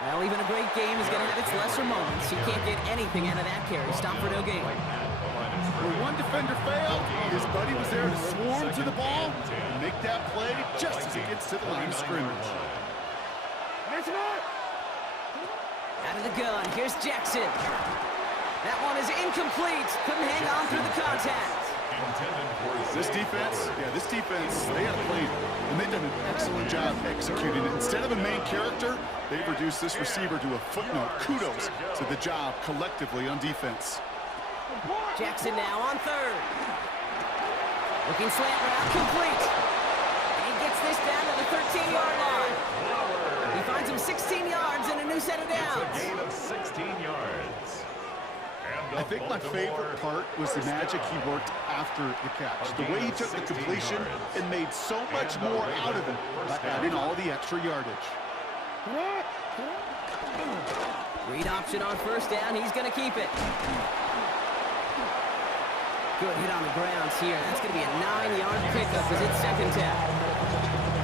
Well, even a great game is going to have its lesser moments. He can't get anything out of that carry. Stop for no gain. Where one defender failed, his buddy was there to swarm to the ball and make that play just as it gets to the line of scrimmage. Out of the gun, here's Jackson. That one is incomplete. Couldn't hang on through the contact. This defense, they had a plan, and they've done an excellent job executing it. Instead of a main character, they've reduced this receiver to a footnote. Kudos to the job collectively on defense. Jackson now on 3rd. Looking slant route, complete. And he gets this down to the 13-yard line. He finds him 16 yards and a new set of downs. Gain of 16 yards. I think my favorite part was the magic he worked after the catch. The way he took the completion and made so much more out of it by adding all the extra yardage. Read option on 1st down. He's going to keep it. Good hit on the grounds here. That's going to be a 9-yard pickup as it's 2nd down.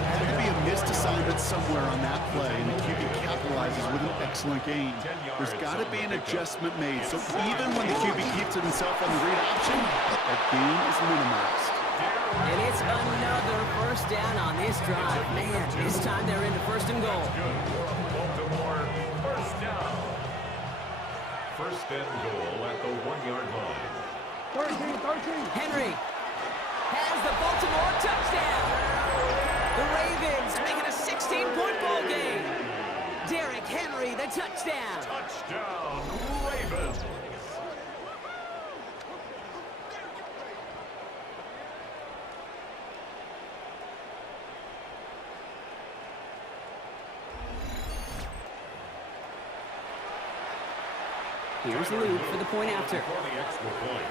There's going to be a missed assignment somewhere on that play, and the QB capitalizes with an excellent gain. There's got to be an adjustment made, so even when the QB keeps it himself on the read option, that gain is minimized. And it's another 1st down on this drive. Man, this time they're into 1st and goal. Baltimore 1st down. 1st and goal at the 1-yard line. 13. Henry has the Baltimore touchdown. The Ravens make it a 16-point ball game. Derrick Henry, the touchdown. Touchdown, Ravens. Here's Luke for the point after. For the extra point.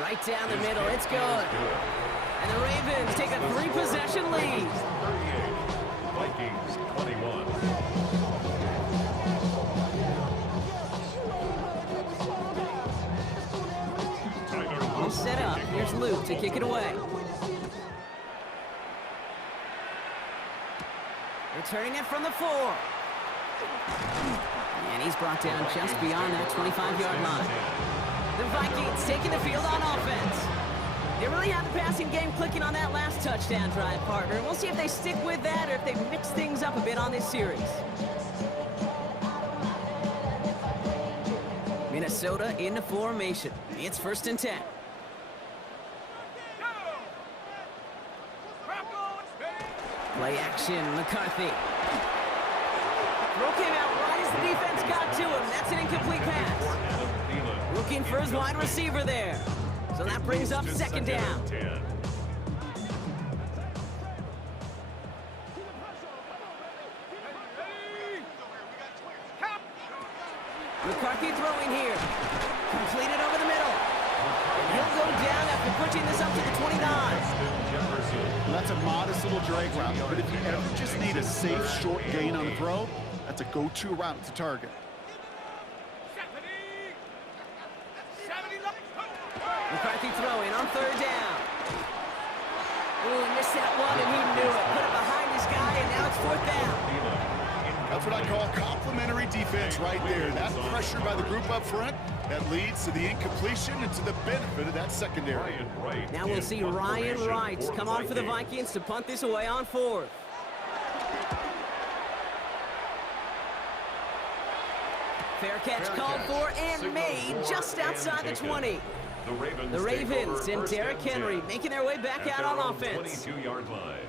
Right down the middle, it's good. And the Ravens take a 3-possession lead. 38, Vikings 21. All set up. Here's Luke to kick it away. Returning it from the 4. And he's brought down just beyond that 25-yard line. The Vikings taking the field on offense. They really have the passing game clicking on that last touchdown drive, partner. We'll see if they stick with that or if they mix things up a bit on this series. Minnesota into formation. It's 1st and 10. Play action, McCarthy. Throw came out right as the defense got to him. That's an incomplete pass. Looking for his wide receiver there. So that brings up 2nd down. McCarthy throwing here. Completed over the middle. He'll go down after pushing this up to the 29. Well, that's a modest little drag route, but if you ever just need a safe, short gain on the throw, that's a go-to route to target. McCarthy throwing on 3rd down. Ooh, he missed that one, and he knew it. Put it behind his guy, and now it's 4th down. That's what I call complimentary defense right there. That pressure by the group up front, that leads to the incompletion and to the benefit of that secondary. Now we'll see Ryan Wright come on for the Vikings to punt this away on 4th. Fair catch called for and made just outside the 20. The Ravens and Derrick Henry making their way back out on offense.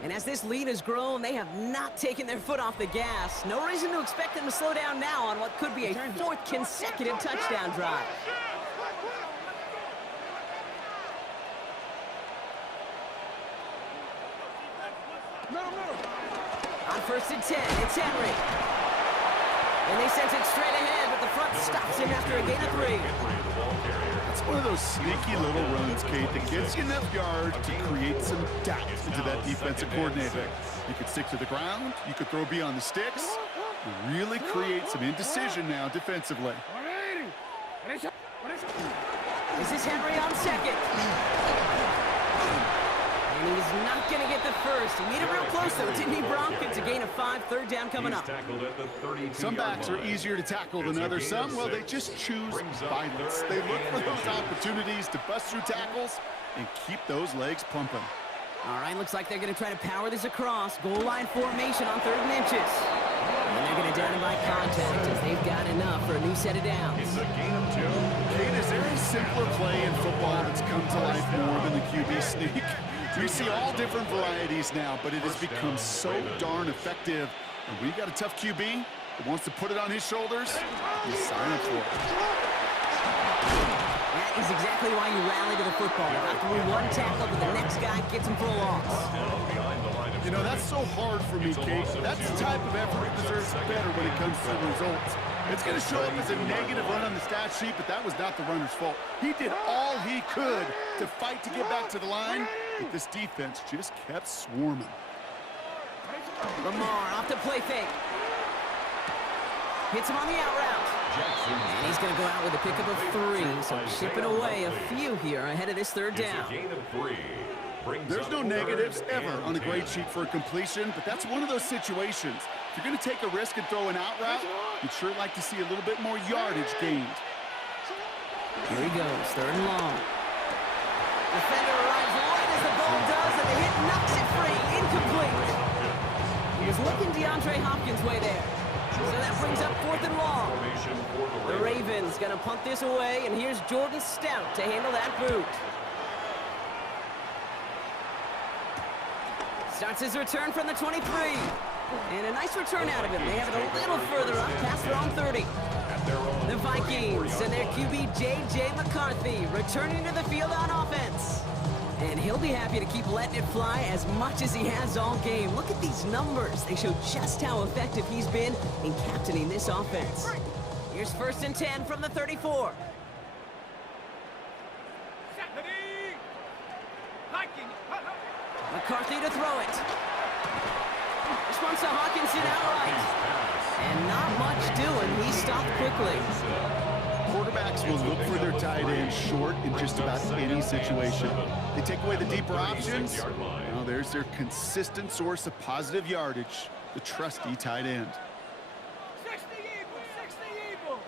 And as this lead has grown, they have not taken their foot off the gas. No reason to expect them to slow down now on what could be a 4th consecutive touchdown drive. On 1st and 10, it's Henry. And they sent it straight ahead, but the front stops him after a gain of 3. It's one of those sneaky little runs, Kate, that gets you enough yards to create some doubt into that defensive coordinator. You could stick to the ground, you could throw beyond the sticks, you really create some indecision now defensively. This is Henry on 2nd. And he's not going to get the first. He made it real close, though, didn't he, Bronk? It's a gain of 5, 3rd down coming up. Some backs are easier to tackle than others. Some, well, they just choose violence. They look for those opportunities to bust through tackles and keep those legs pumping. All right, looks like they're going to try to power this across. Goal line formation on 3rd and inches. And they're going to down him by contact as they've got enough for a new set of downs. It's a gain of 2. Kate, is there a simpler play in football that's come to life more than the QB sneak? We see all different varieties now, but it has become so darn effective. And we got a tough QB that wants to put it on his shoulders. You sign up for it. That is exactly why you rally to the football. Not through one tackle, but the next guy gets him for a loss. You know, that's so hard for me, Kate. That's the type of effort that deserves better when it comes to the results. It's going to show up as a negative run on the stat sheet, but that was not the runner's fault. He did all he could to fight to get back to the line, but this defense just kept swarming. Lamar off the play fake. Hits him on the out route. And he's going to go out with a pickup of 3, so chipping away a few here ahead of this 3rd down. There's no negatives ever on a grade sheet for a completion, but that's one of those situations. If you're going to take a risk and throw an out route, you'd sure like to see a little bit more yardage gained. Here he goes, 3rd and long. Defender arrives right as the ball does, and the hit knocks it free. Incomplete. He was looking DeAndre Hopkins' way there. So that brings up 4th and long. The Ravens going to punt this away, and here's Jordan Stout to handle that boot. Starts his return from the 23. And a nice return out of him. They have it a little further up past their own 30. The Vikings and their QB J.J. McCarthy returning to the field on offense. And he'll be happy to keep letting it fly as much as he has all game. Look at these numbers. They show just how effective he's been in captaining this offense. Here's 1st and 10 from the 34. McCarthy to throw it. This one's to Hawkinson outright. And not much doing. He stopped quickly. Quarterbacks will look for their tight end short in just about any situation. They take away the deeper options. Now there's their consistent source of positive yardage, the trusty tight end. 60 evil.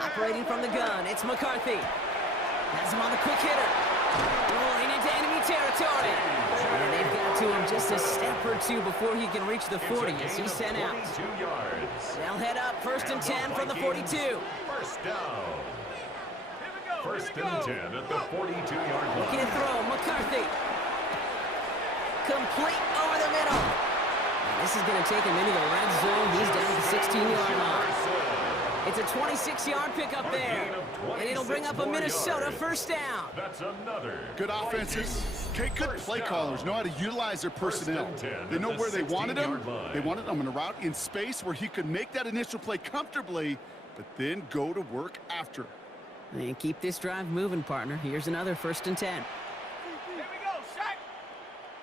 Operating from the gun, it's McCarthy. Has him on the quick hitter. Rolling into enemy territory. And they've got to him just a step or two before he can reach the 40 as he's sent out. They'll head up 1st and 10 from the 42. First down. First and 10 at the 42-yard line. Looking to throw, McCarthy. Complete over the middle. And this is going to take him into the red zone. He's down to the 16-yard line. It's a 26-yard pickup there. And it'll bring up a Minnesota first down. That's another. Good offenses. Okay, good play callers know how to utilize their personnel. They know where they wanted him. They wanted him in a route in space where he could make that initial play comfortably, but then go to work after. And keep this drive moving, partner. Here's another 1st and 10. Here we go, sack.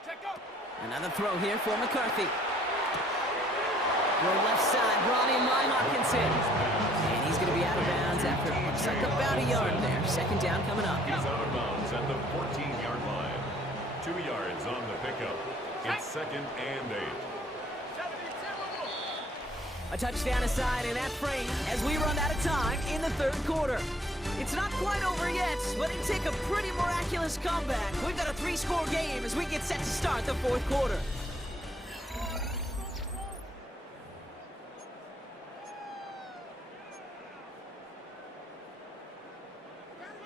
Check up. Another throw here for McCarthy. Throw left side, brought in by Hawkinson. And he's going to be out of bounds after it looks like about a yard there. 2nd down coming up. He's out of bounds at the 14-yard line. 2 yards on the pickup. It's 2nd and 8. A touchdown aside in that frame as we run out of time in the 3rd quarter. It's not quite over yet, but it'd take a pretty miraculous comeback. We've got a 3-score game as we get set to start the 4th quarter.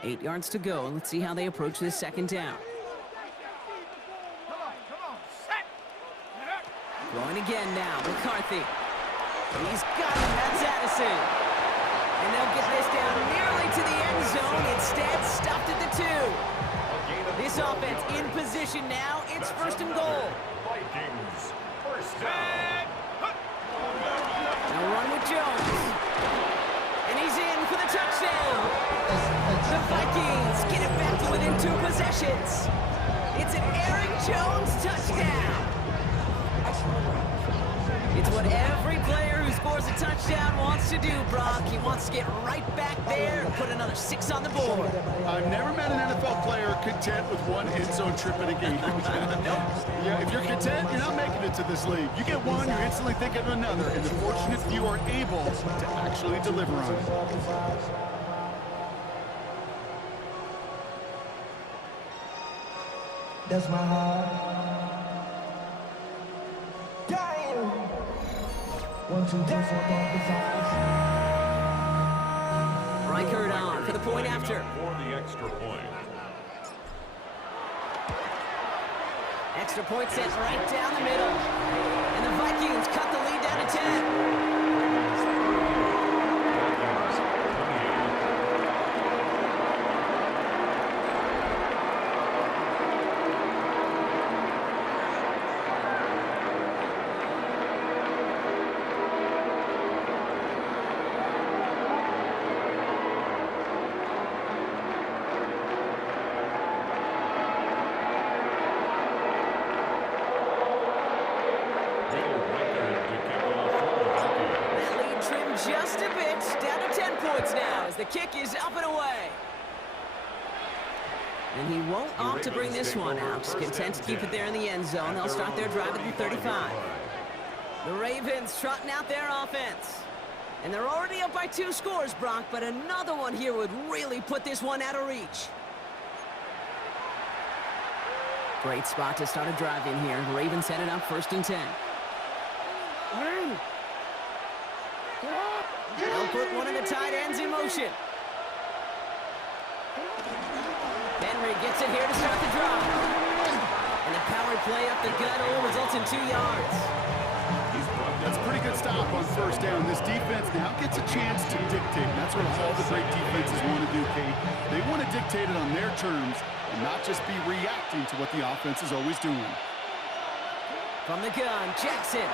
Eight yards to go. Let's see how they approach this 2nd down. Come on, set. Going again now, McCarthy. He's got him, that's Addison. And they'll get this down nearly to the end zone, instead stuffed at the 2. This offense in position now, it's 1st and goal. Vikings, first down. They'll run with Jones. And he's in for the touchdown. The Vikings get it back to within 2 possessions. It's an Aaron Jones touchdown. It's what every player who scores a touchdown wants to do, Brock. He wants to get right back there and put another 6 on the board. I've never met an NFL player content with 1 end zone trip in a game. Yeah, if you're content, you're not making it to this league. You get one, you're instantly thinking of another, and the fortunate few are able to actually deliver on it. That's my heart. Dying. 1, 2, 3, 4, 5. Reichert on for the point after. For the extra point. Extra point set right down the middle. And the Vikings cut the lead down to 10. Just a bit, down to 10 points now as the kick is up and away. And he won't opt to bring this one out. He's content to keep it there in the end zone. They'll start their drive at the 35. The Ravens trotting out their offense. And they're already up by 2 scores, Brock, but another one here would really put this one out of reach. Great spot to start a drive in here. Ravens headed up 1st and 10. They'll put one of the tight ends in motion. Henry gets it here to start the drive. And the power play up the gut results in 2 yards. That's a pretty good stop on 1st down. This defense now gets a chance to dictate. That's what all the great defenses want to do, Kate. They want to dictate it on their terms and not just be reacting to what the offense is always doing. From the gun, Jackson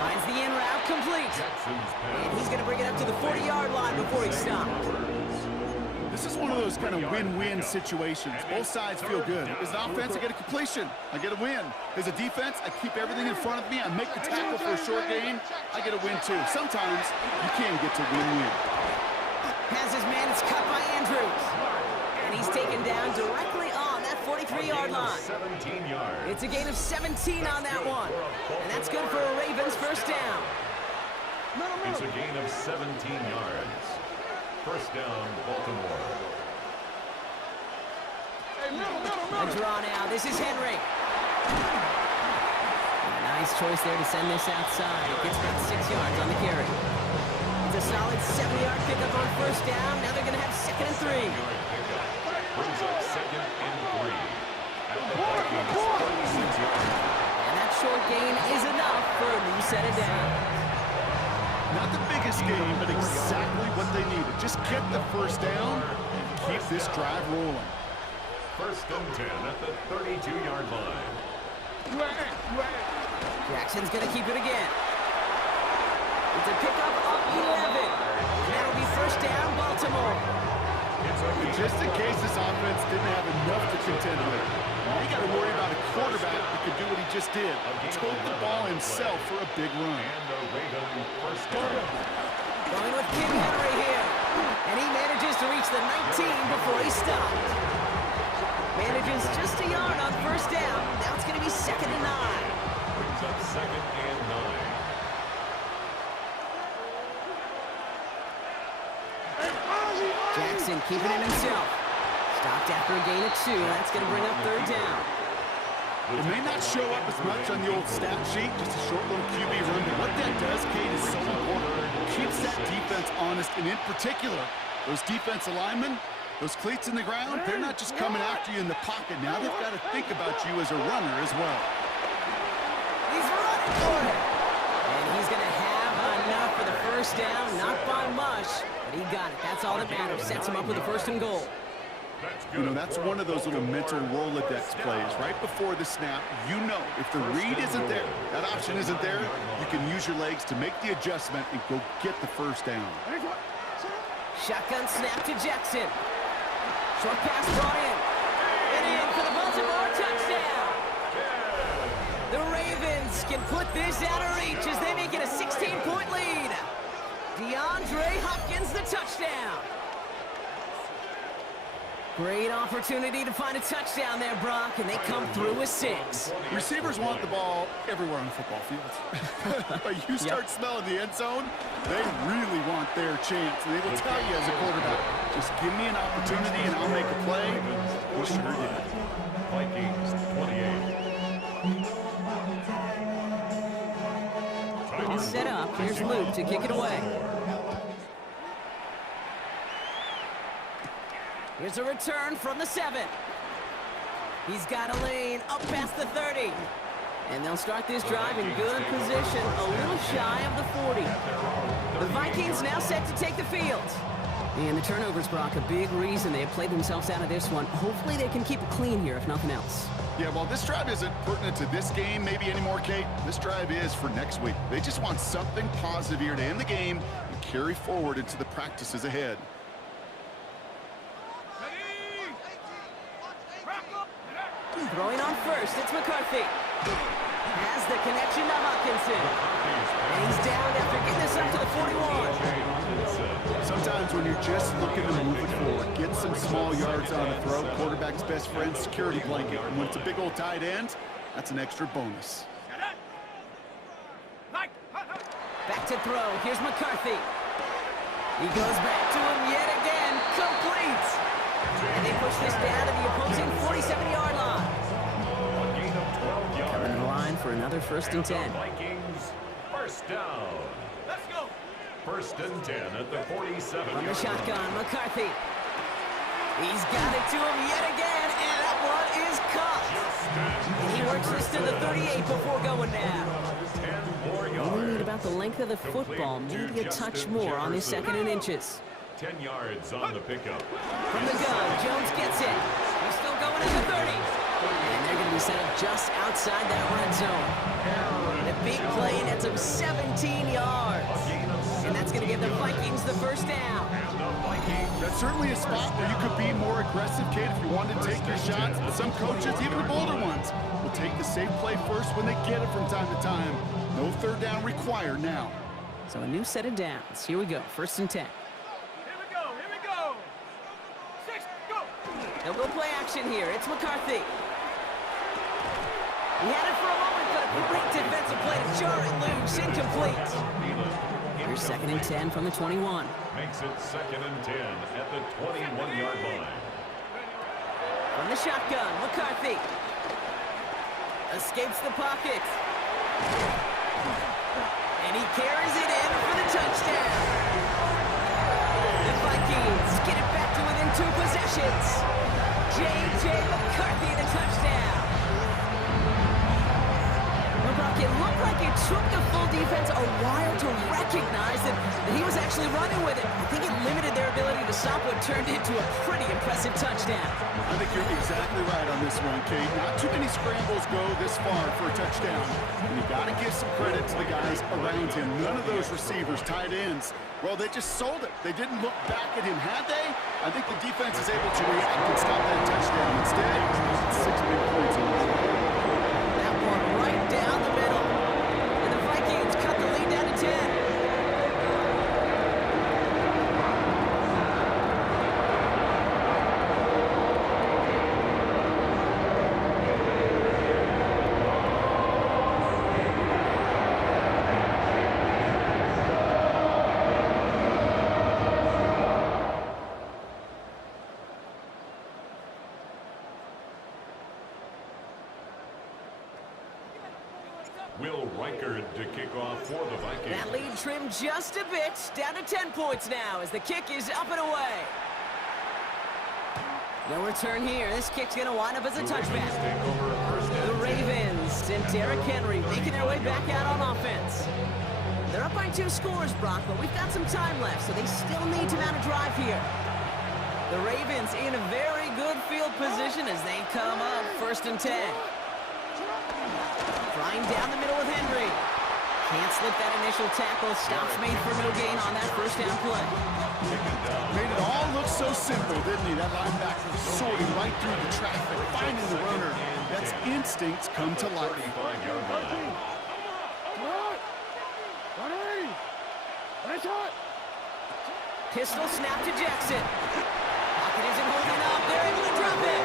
finds the in route complete. And he's going to bring it up to the 40-yard line before he stopped. This is one of those kind of win-win situations. Both sides feel good. As an offense, I get a completion. I get a win. As a defense, I keep everything in front of me. I make the tackle for a short gain. I get a win, too. Sometimes you can get to win-win. Has his man, it's cut by Andrews. And he's taken down directly on that 43-yard line. 17 yards. It's a gain of 17 on that one. And that's good for a Ravens first down. It's a gain of 17 yards. First down, Baltimore. A draw now. This is Henry. Nice choice there to send this outside. It gets about 6 yards on the carry. It's a solid 70-yard pickup on first down. Now they're going to have 2nd and 3. Brings up 2nd and 3. At the Vikings, 36 yards. And that short gain is enough for a new set of downs. Not the biggest game, but exactly what they needed. Just get the first down and keep this drive rolling. First and 10 at the 32-yard line. Jackson's going to keep it again. It's a pickup of 11. That'll be first down, Baltimore. Just in case this offense didn't have enough to contend with, you got to worry about a quarterback who could do what he just did. Tote the ball himself for a big run. And a Raven first down. Going with King Henry here. And he manages to reach the 19 before he stopped. Manages just a yard on first down. Now it's going to be 2nd and 9. Brings up 2nd and 9. Jackson keeping it himself. Stopped after a gain of 2. That's going to bring up 3rd down. It may not show up as much on the old stat sheet, just a short little QB run, but what that does, Kate, is so important. It keeps that defense honest, and in particular, those defensive linemen, those cleats in the ground, they're not just coming after you in the pocket. Now they've got to think about you as a runner as well. He's running for it. And he's going to have enough for the first down, not by much, but he got it. That's all that matters. Sets him up with a 1st and goal. You know, that's one of those little mental Rolodex plays. Right before the snap, you know if the read isn't there, that option isn't there, you can use your legs to make the adjustment and go get the first down. Shotgun snap to Jackson. Short pass brought in. And in for the Baltimore touchdown. The Ravens can put this out of reach as they make it a 16-point lead. DeAndre Hopkins, the touchdown. Great opportunity to find a touchdown there, Brock, and they come through with 6. Receivers want the ball everywhere on the football field. But you start smelling the end zone, they really want their chance. And they will tell you as a quarterback, just give me an opportunity and I'll make a play. We sure did. Vikings 28. It's set up. Here's Luke to kick it away. Here's a return from the 7. He's got a lane up past the 30. And they'll start this drive in good position, a little shy of the 40. The Vikings now set to take the field. And the turnovers, Brock, a big reason they have played themselves out of this one. Hopefully they can keep it clean here, if nothing else. Yeah, well, this drive isn't pertinent to this game maybe anymore, Kate. This drive is for next week. They just want something positive here to end the game and carry forward into the practices ahead. Throwing on first, it's McCarthy. Has the connection to Hopkinson. And he's down after getting this up to the 41. Sometimes when you're just looking to move it forward, get some small yards on the throw, quarterback's best friend, security blanket. And when it's a big old tight end, that's an extra bonus. Back to throw, here's McCarthy. He goes back to him yet again, complete. And they push this down to the opposing 47-yard line. Coming to the line for another 1st and 10. Vikings first down. Let's go. 1st and 10 at the 47. From the shotgun, McCarthy. He's got it to him yet again, and that one is caught. And he works this to the 38 before going down. 10 more yards. Only at about the length of the football, maybe a touch more on his 2nd and inches. 10 yards on the pickup. From the gun, Jones gets it. He's still going at the 30. And they're going to be set up just outside that red zone. The big play nets him 17 yards. And that's going to give the Vikings the first down. That's certainly a spot where you could be more aggressive, kid, if you wanted to take your shots. But some coaches, even the bolder ones, will take the safe play first when they get it from time to time. No third down required now. So a new set of downs. Here we go, 1st and 10. Here we go. 6, go. They'll go play action here. It's McCarthy. He had it for a moment, but a great defensive play to jar it loose. Incomplete. Here's 2nd and 10 from the 21. Makes it 2nd and 10 at the 21-yard line. From the shotgun, McCarthy. Escapes the pocket. And he carries it in for the touchdown. The Vikings get it back to within 2 possessions. J.J. McCarthy, the touchdown. It looked like it took the full defense a while to recognize that he was actually running with it. I think it limited their ability to stop what turned into a pretty impressive touchdown. I think you're exactly right on this one, Kate. Not too many scrambles go this far for a touchdown. And you got to give some credit to the guys around him. None of those receivers, tight ends, well, they just sold it. They didn't look back at him, had they? I think the defense is able to react and stop that touchdown. Instead, it's 6 big points on the board. That one right down the middle. And the Vikings cut the lead down to 10. Will Reichard to kick off for the Vikings. That lead trimmed just a bit, down to 10 points now as the kick is up and away. No return here. This kick's going to wind up as a touchback. The Ravens and Derrick Henry making their way back out on offense. They're up by 2 scores, Brock, but we've got some time left, so they still need to mount a drive here. The Ravens in a very good field position as they come up 1st and 10. Flying down the middle with Henry. Can't slip that initial tackle. Stops made for no gain on that 1st down play. Made it all look so simple, didn't he? That linebacker sorting right through the traffic, finding the runner. That's instincts come to life. Pistol snap to Jackson. Pocket isn't holding up. They're able to drop it.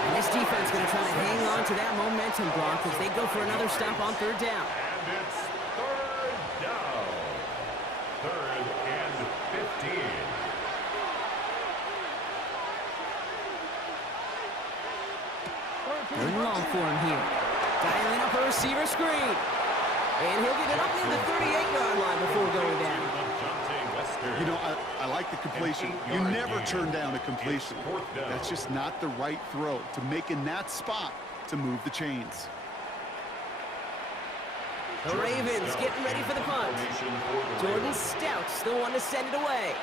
And this defense going to try to hang on to that momentum, Brock, as they go for another stop on 3rd down. And it's 3rd down. 3rd and 15. Third and long for him here. Dialing up a receiver screen. And he'll get it up near the 38-yard line before going down. You know, I like the completion. You never turn down a completion. That's just not the right throw to make in that spot to move the chains. The Ravens getting ready for the punt. Jordan Stout's the one to send it away.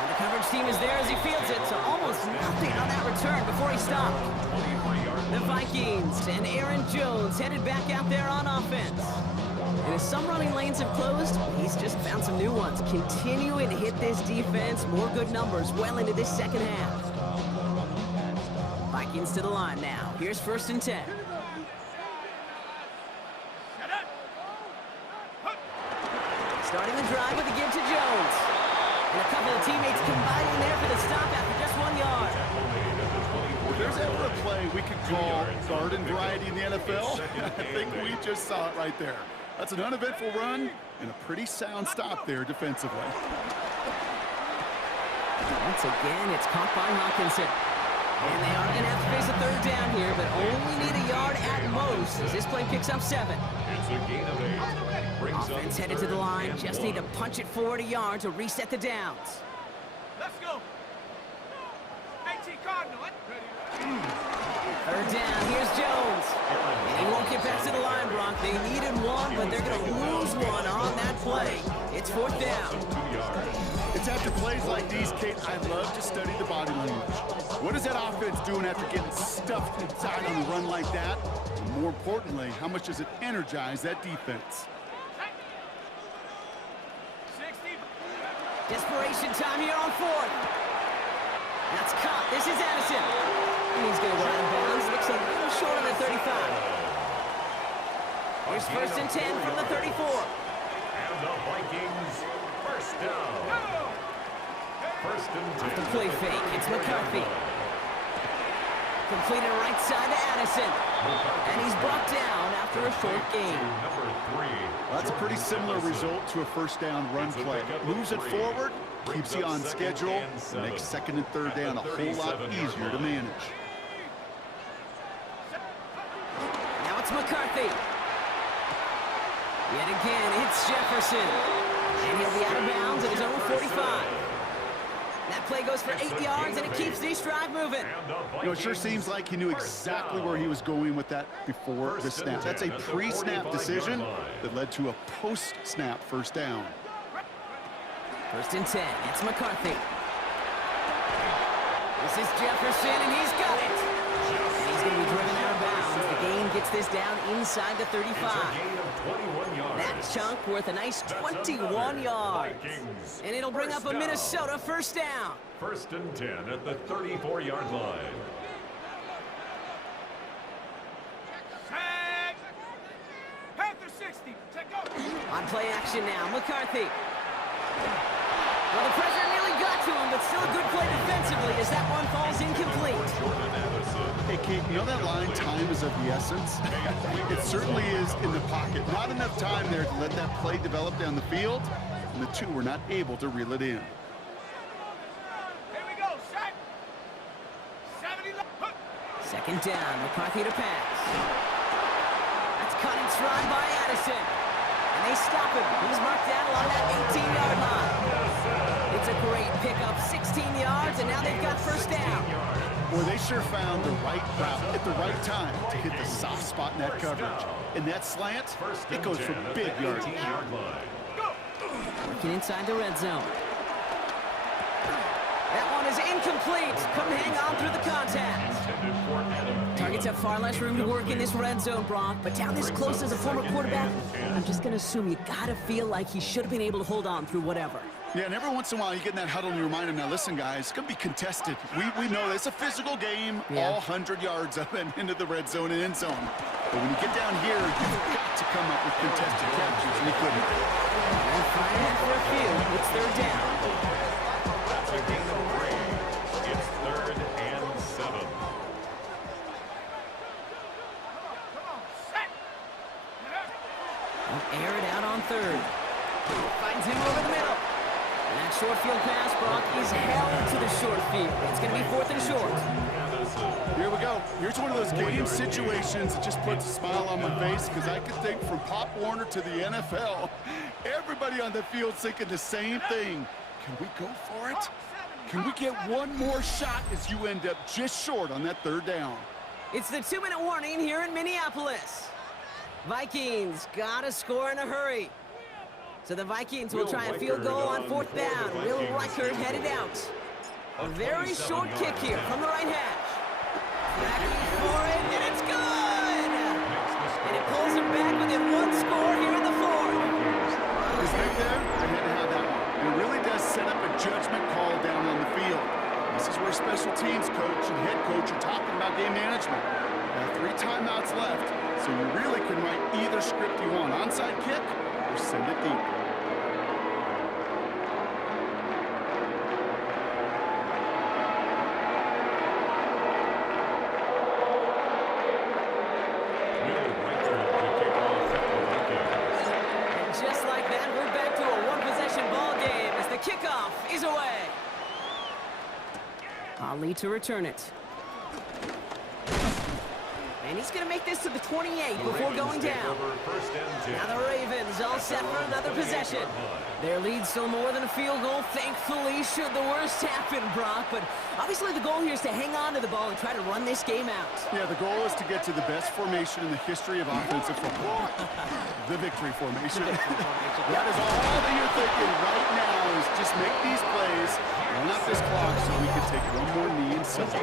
And the coverage team is there as he fields it, so almost nothing on that return before he stopped. The Vikings and Aaron Jones headed back out there on offense. And as some running lanes have closed, he's just found some new ones. Continuing to hit this defense, more good numbers well into this 2nd half. Vikings to the line now. Here's 1st and 10. Starting the drive with a give to Jones. And a couple of teammates combining there for the stop after just 1 yard. If there's ever a play we could call garden variety in the NFL, I think we just saw it right there. That's an uneventful run and a pretty sound stop there defensively. Once again, it's caught by Hawkinson. And they are going to have to face a 3rd down here, but only need a yard at most as this play picks up 7. It's a gain of 8. Offense headed to the line. Just need to punch it forward a yard to reset the downs. Let's go. Cardinal. 3rd down. Here's Jones. And he won't get back to the line, Brock. They needed one, but they're going to lose one on that play. It's fourth down. 2 yards. It's after plays like these, Kate, I love to study the body language. What is that offense doing after getting stuffed inside on the run like that? And more importantly, how much does it energize that defense? 60. Desperation time here on fourth. That's caught. This is Addison. And he's going to go out of bounds. Looks a little short on the 35. Here's first and 10 from the 34. And the Vikings first down. First and 10. The play fake. It's McCarthy. Completed right side to Addison. And he's brought down after a short gain. Number 3. Well, that's a pretty similar result to a first down run play. Moves it forward, keeps you on schedule, and makes second and third down a whole lot easier to manage. Now it's McCarthy. Yet again, it's Jefferson. And he'll be out of bounds at his own 45. That play goes for 8 yards, and it keeps these drive moving. You know, it sure seems like he knew exactly where he was going with that before the snap. That's a pre-snap decision that led to a post-snap first down. First and 10. It's McCarthy. This is Jefferson, and he's got it. And he's going to be driven out of bounds. The gain gets this down inside the 35. That chunk worth a nice 21 yards. And it'll bring up a Minnesota first down. First and 10 at the 34-yard line. Tag. Panther 60. Check go. On play action now, McCarthy. Well, the pressure nearly got to him, but still a good play defensively as that one falls incomplete. Hey, Kate, you know that line, time is of the essence? It certainly is in the pocket. Not enough time there to let that play develop down the field, and the two were not able to reel it in. Here we go. Set. 70. Second down, McCarthy to pass. That's caught in stride by Addison. And they stop him. He's marked down along that 18-yard line. It's a great pickup, 16 yards, and now they've got first down. Boy, they sure found the right route at the right time to hit the soft spot in that coverage. And that slant, it goes for big yards. Working inside the red zone. That one is incomplete. Couldn't hang on through the contact. Targets have far less room to work in this red zone, Brock, but down this close as a former quarterback, I'm just going to assume you got to feel like he should have been able to hold on through whatever. Yeah, and every once in a while you get in that huddle and you remind him, now listen, guys, it's going to be contested. We know it's a physical game, all 100 yards up and into the red zone and end zone. But when you get down here, you've got to come up with contested captures, and he couldn't. And firing it for a few. It's third down. That's a gain of 3. It's 3rd and 7. Come on. Set. They'll air it out on third. Finds him over the middle. And that short field pass, Brock, is held to the short field. It's going to be 4th and short. Here we go. Here's one of those game situations that just puts a smile on my face because I can think from Pop Warner to the NFL, everybody on the field thinking the same thing. Can we go for it? Can we get one more shot as you end up just short on that third down? It's the 2-minute warning here in Minneapolis. Vikings got to score in a hurry. So the Vikings will try a field goal on 4th down. Will Reichert headed out. A very short kick here from the right hash. Cracking for it, and it's good! And it pulls him back within one score here in the 4th. Is right there? I had to have that one. It really does set up a judgment call down on the field. This is where special teams coach and head coach are talking about game management. You have 3 timeouts left, so you really can write either script you want. Onside kick, or send it deep. And just like that, we're back to a one-possession ball game as the kickoff is away. Ali to return it. And he's going to make this to the 28 before going down. Now the Ravens is all set for another possession. Their lead's still more than a field goal, thankfully, should the worst happen, Brock. But obviously the goal here is to hang on to the ball and try to run this game out. Yeah, the goal is to get to the best formation in the history of offensive football. The victory formation. That is all that you're thinking right now is just make these plays, run out this clock so we can take one more knee and settle.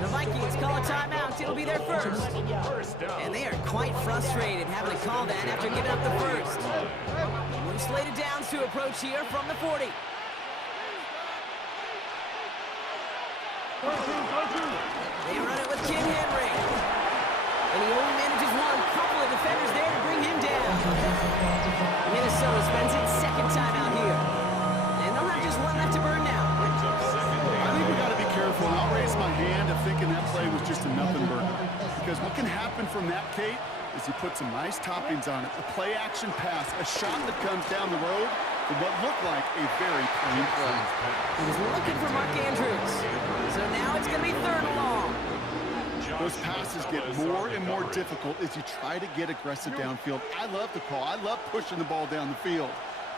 The Vikings call a timeout. It'll be their first. And they are quite frustrated having to call that after giving up the first. New slated downs to approach here from the 40. They run it with King Henry. And he only manages one. Couple of defenders there to bring him down. Minnesota spends its second timeout here. And they'll have just one left to burn now. I think we got to be careful, and I'll raise my hand of thinking that play was just a nothing burger. Because what can happen from that, Kate, is you put some nice toppings on it. A play-action pass, a shot that comes down the road for what looked like a very clean play. He was looking for Mark Andrews. So now it's going to be third and long. Those passes get more and more difficult as you try to get aggressive downfield. I love the call. I love pushing the ball down the field.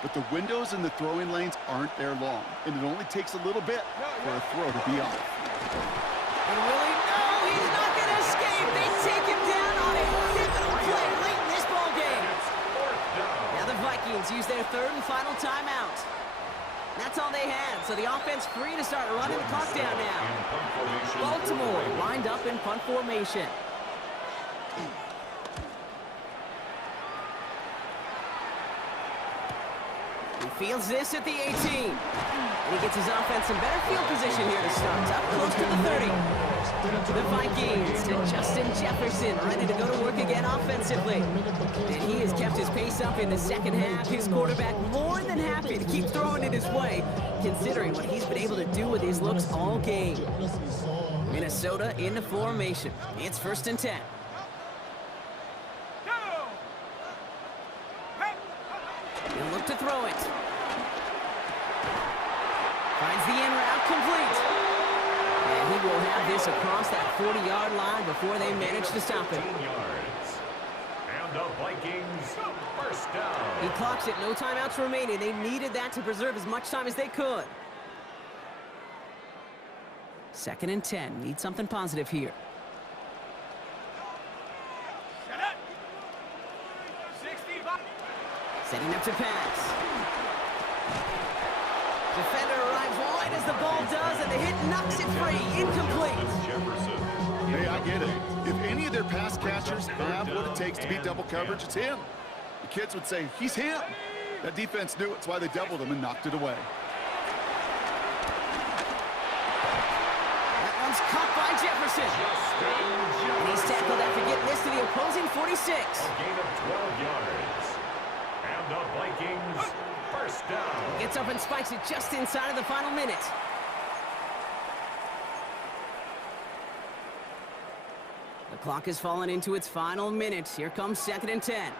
But the windows in the throwing lanes aren't there long. And it only takes a little bit for a throw to be off. And Willie, no, he's not going to escape. They take him down on a pivotal play late in this ball game. Now the Vikings use their third and final timeout. That's all they had, so the offense free to start running the clock down now. Baltimore lined up in punt formation. He fields this at the 18. And he gets his offense in better field position here to start. Up close to the 30. The Vikings to Justin Jefferson, ready to go to work again offensively. And he has kept his pace up in the second half. His quarterback more than happy to keep throwing it his way, considering what he's been able to do with his looks all game. Minnesota in the formation. It's 1st and 10. He'll look to throw it. Finds the in route complete. And he will have this across that 40-yard line before they manage to stop him. And the Vikings, first down. He clocks it, no timeouts remaining. They needed that to preserve as much time as they could. 2nd and 10. Need something positive here. Setting up to pass. Defender arrives right as the ball does, and the hit knocks it free. Incomplete. Hey, I get it. If any of their pass catchers have what it takes to beat double coverage, it's him. The kids would say, he's him. That defense knew it. It's why they doubled him and knocked it away. That one's caught by Jefferson. And he's tackled after getting this to the opposing 46. A gain of 12 yards. And the Vikings, first down. Gets up and spikes it just inside of the final minute. The clock has fallen into its final minutes. Here comes 2nd and 10.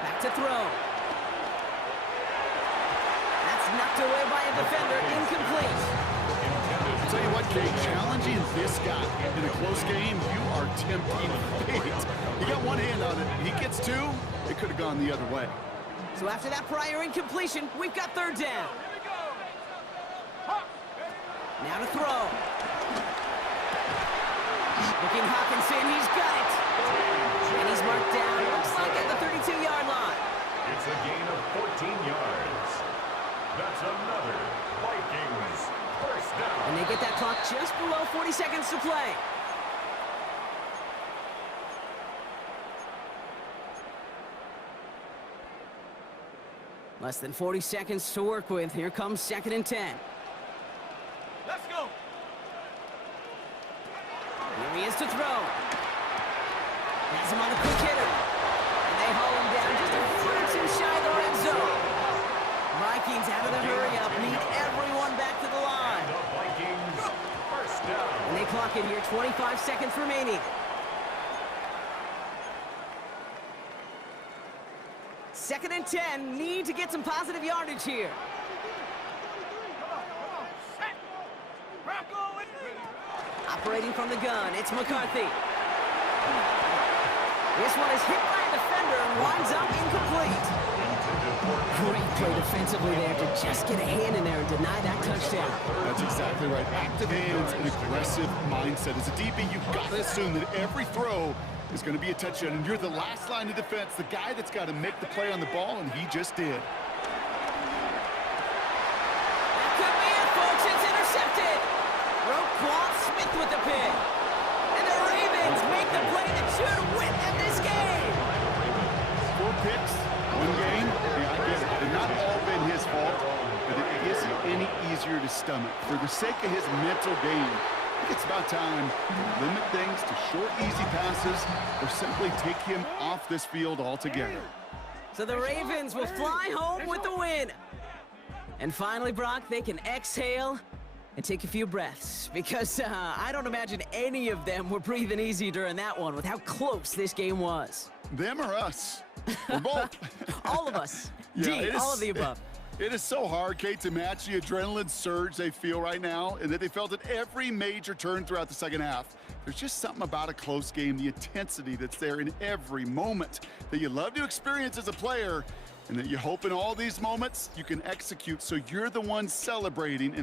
Back to throw. That's knocked away by a defender. Incomplete. I'll tell you what, Kate, challenging this guy in a close game, you are tempting fate. He got one hand on it. He gets two, it could have gone the other way. So after that prior incompletion, we've got 3rd down. Now to throw. Looking Hawkinson, he's got it. And he's marked down, looks like at the 32-yard line. It's a gain of 14 yards. That's another Vikings first down. And they get that clock just below 40 seconds to play. Less than 40 seconds to work with. Here comes 2nd and 10. Let's go. Here he is to throw. Has him on the quick hitter. And they haul him down just a foot or two shy of the red zone. Vikings out of the hurry up. Need everyone back to the line. The Vikings, first down. And they clock it here. 25 seconds remaining. Second and 10. Need to get some positive yardage here. Set. Rocco. Operating from the gun, it's McCarthy. This one is hit by a defender and winds up incomplete. Great play defensively there to just get a hand in there and deny that touchdown. That's exactly right. Active hands and aggressive mindset. As a DB, you've got to assume that every throw is going to be a touchdown, and you're the last line of defense, the guy that's got to make the play on the ball, and he just did. That could be it, folks. It's intercepted. Roquan Smith with the pick. And the Ravens make the play that should win them this game. 4 picks, 1 game. Yeah, I get it. They've not all been his fault, but it isn't any easier to stomach. For the sake of his mental game, I think it's about time to limit things to short, easy passes or simply take him off this field altogether. So the Ravens will fly home with the win. And finally, Brock, they can exhale and take a few breaths, because I don't imagine any of them were breathing easy during that one with how close this game was. Them or us? We're both. All of us. Yeah, All of the above. It is so hard, Kate, to match the adrenaline surge they feel right now and that they felt at every major turn throughout the second half. There's just something about a close game, the intensity that's there in every moment that you love to experience as a player, and that you hope in all these moments you can execute so you're the one celebrating and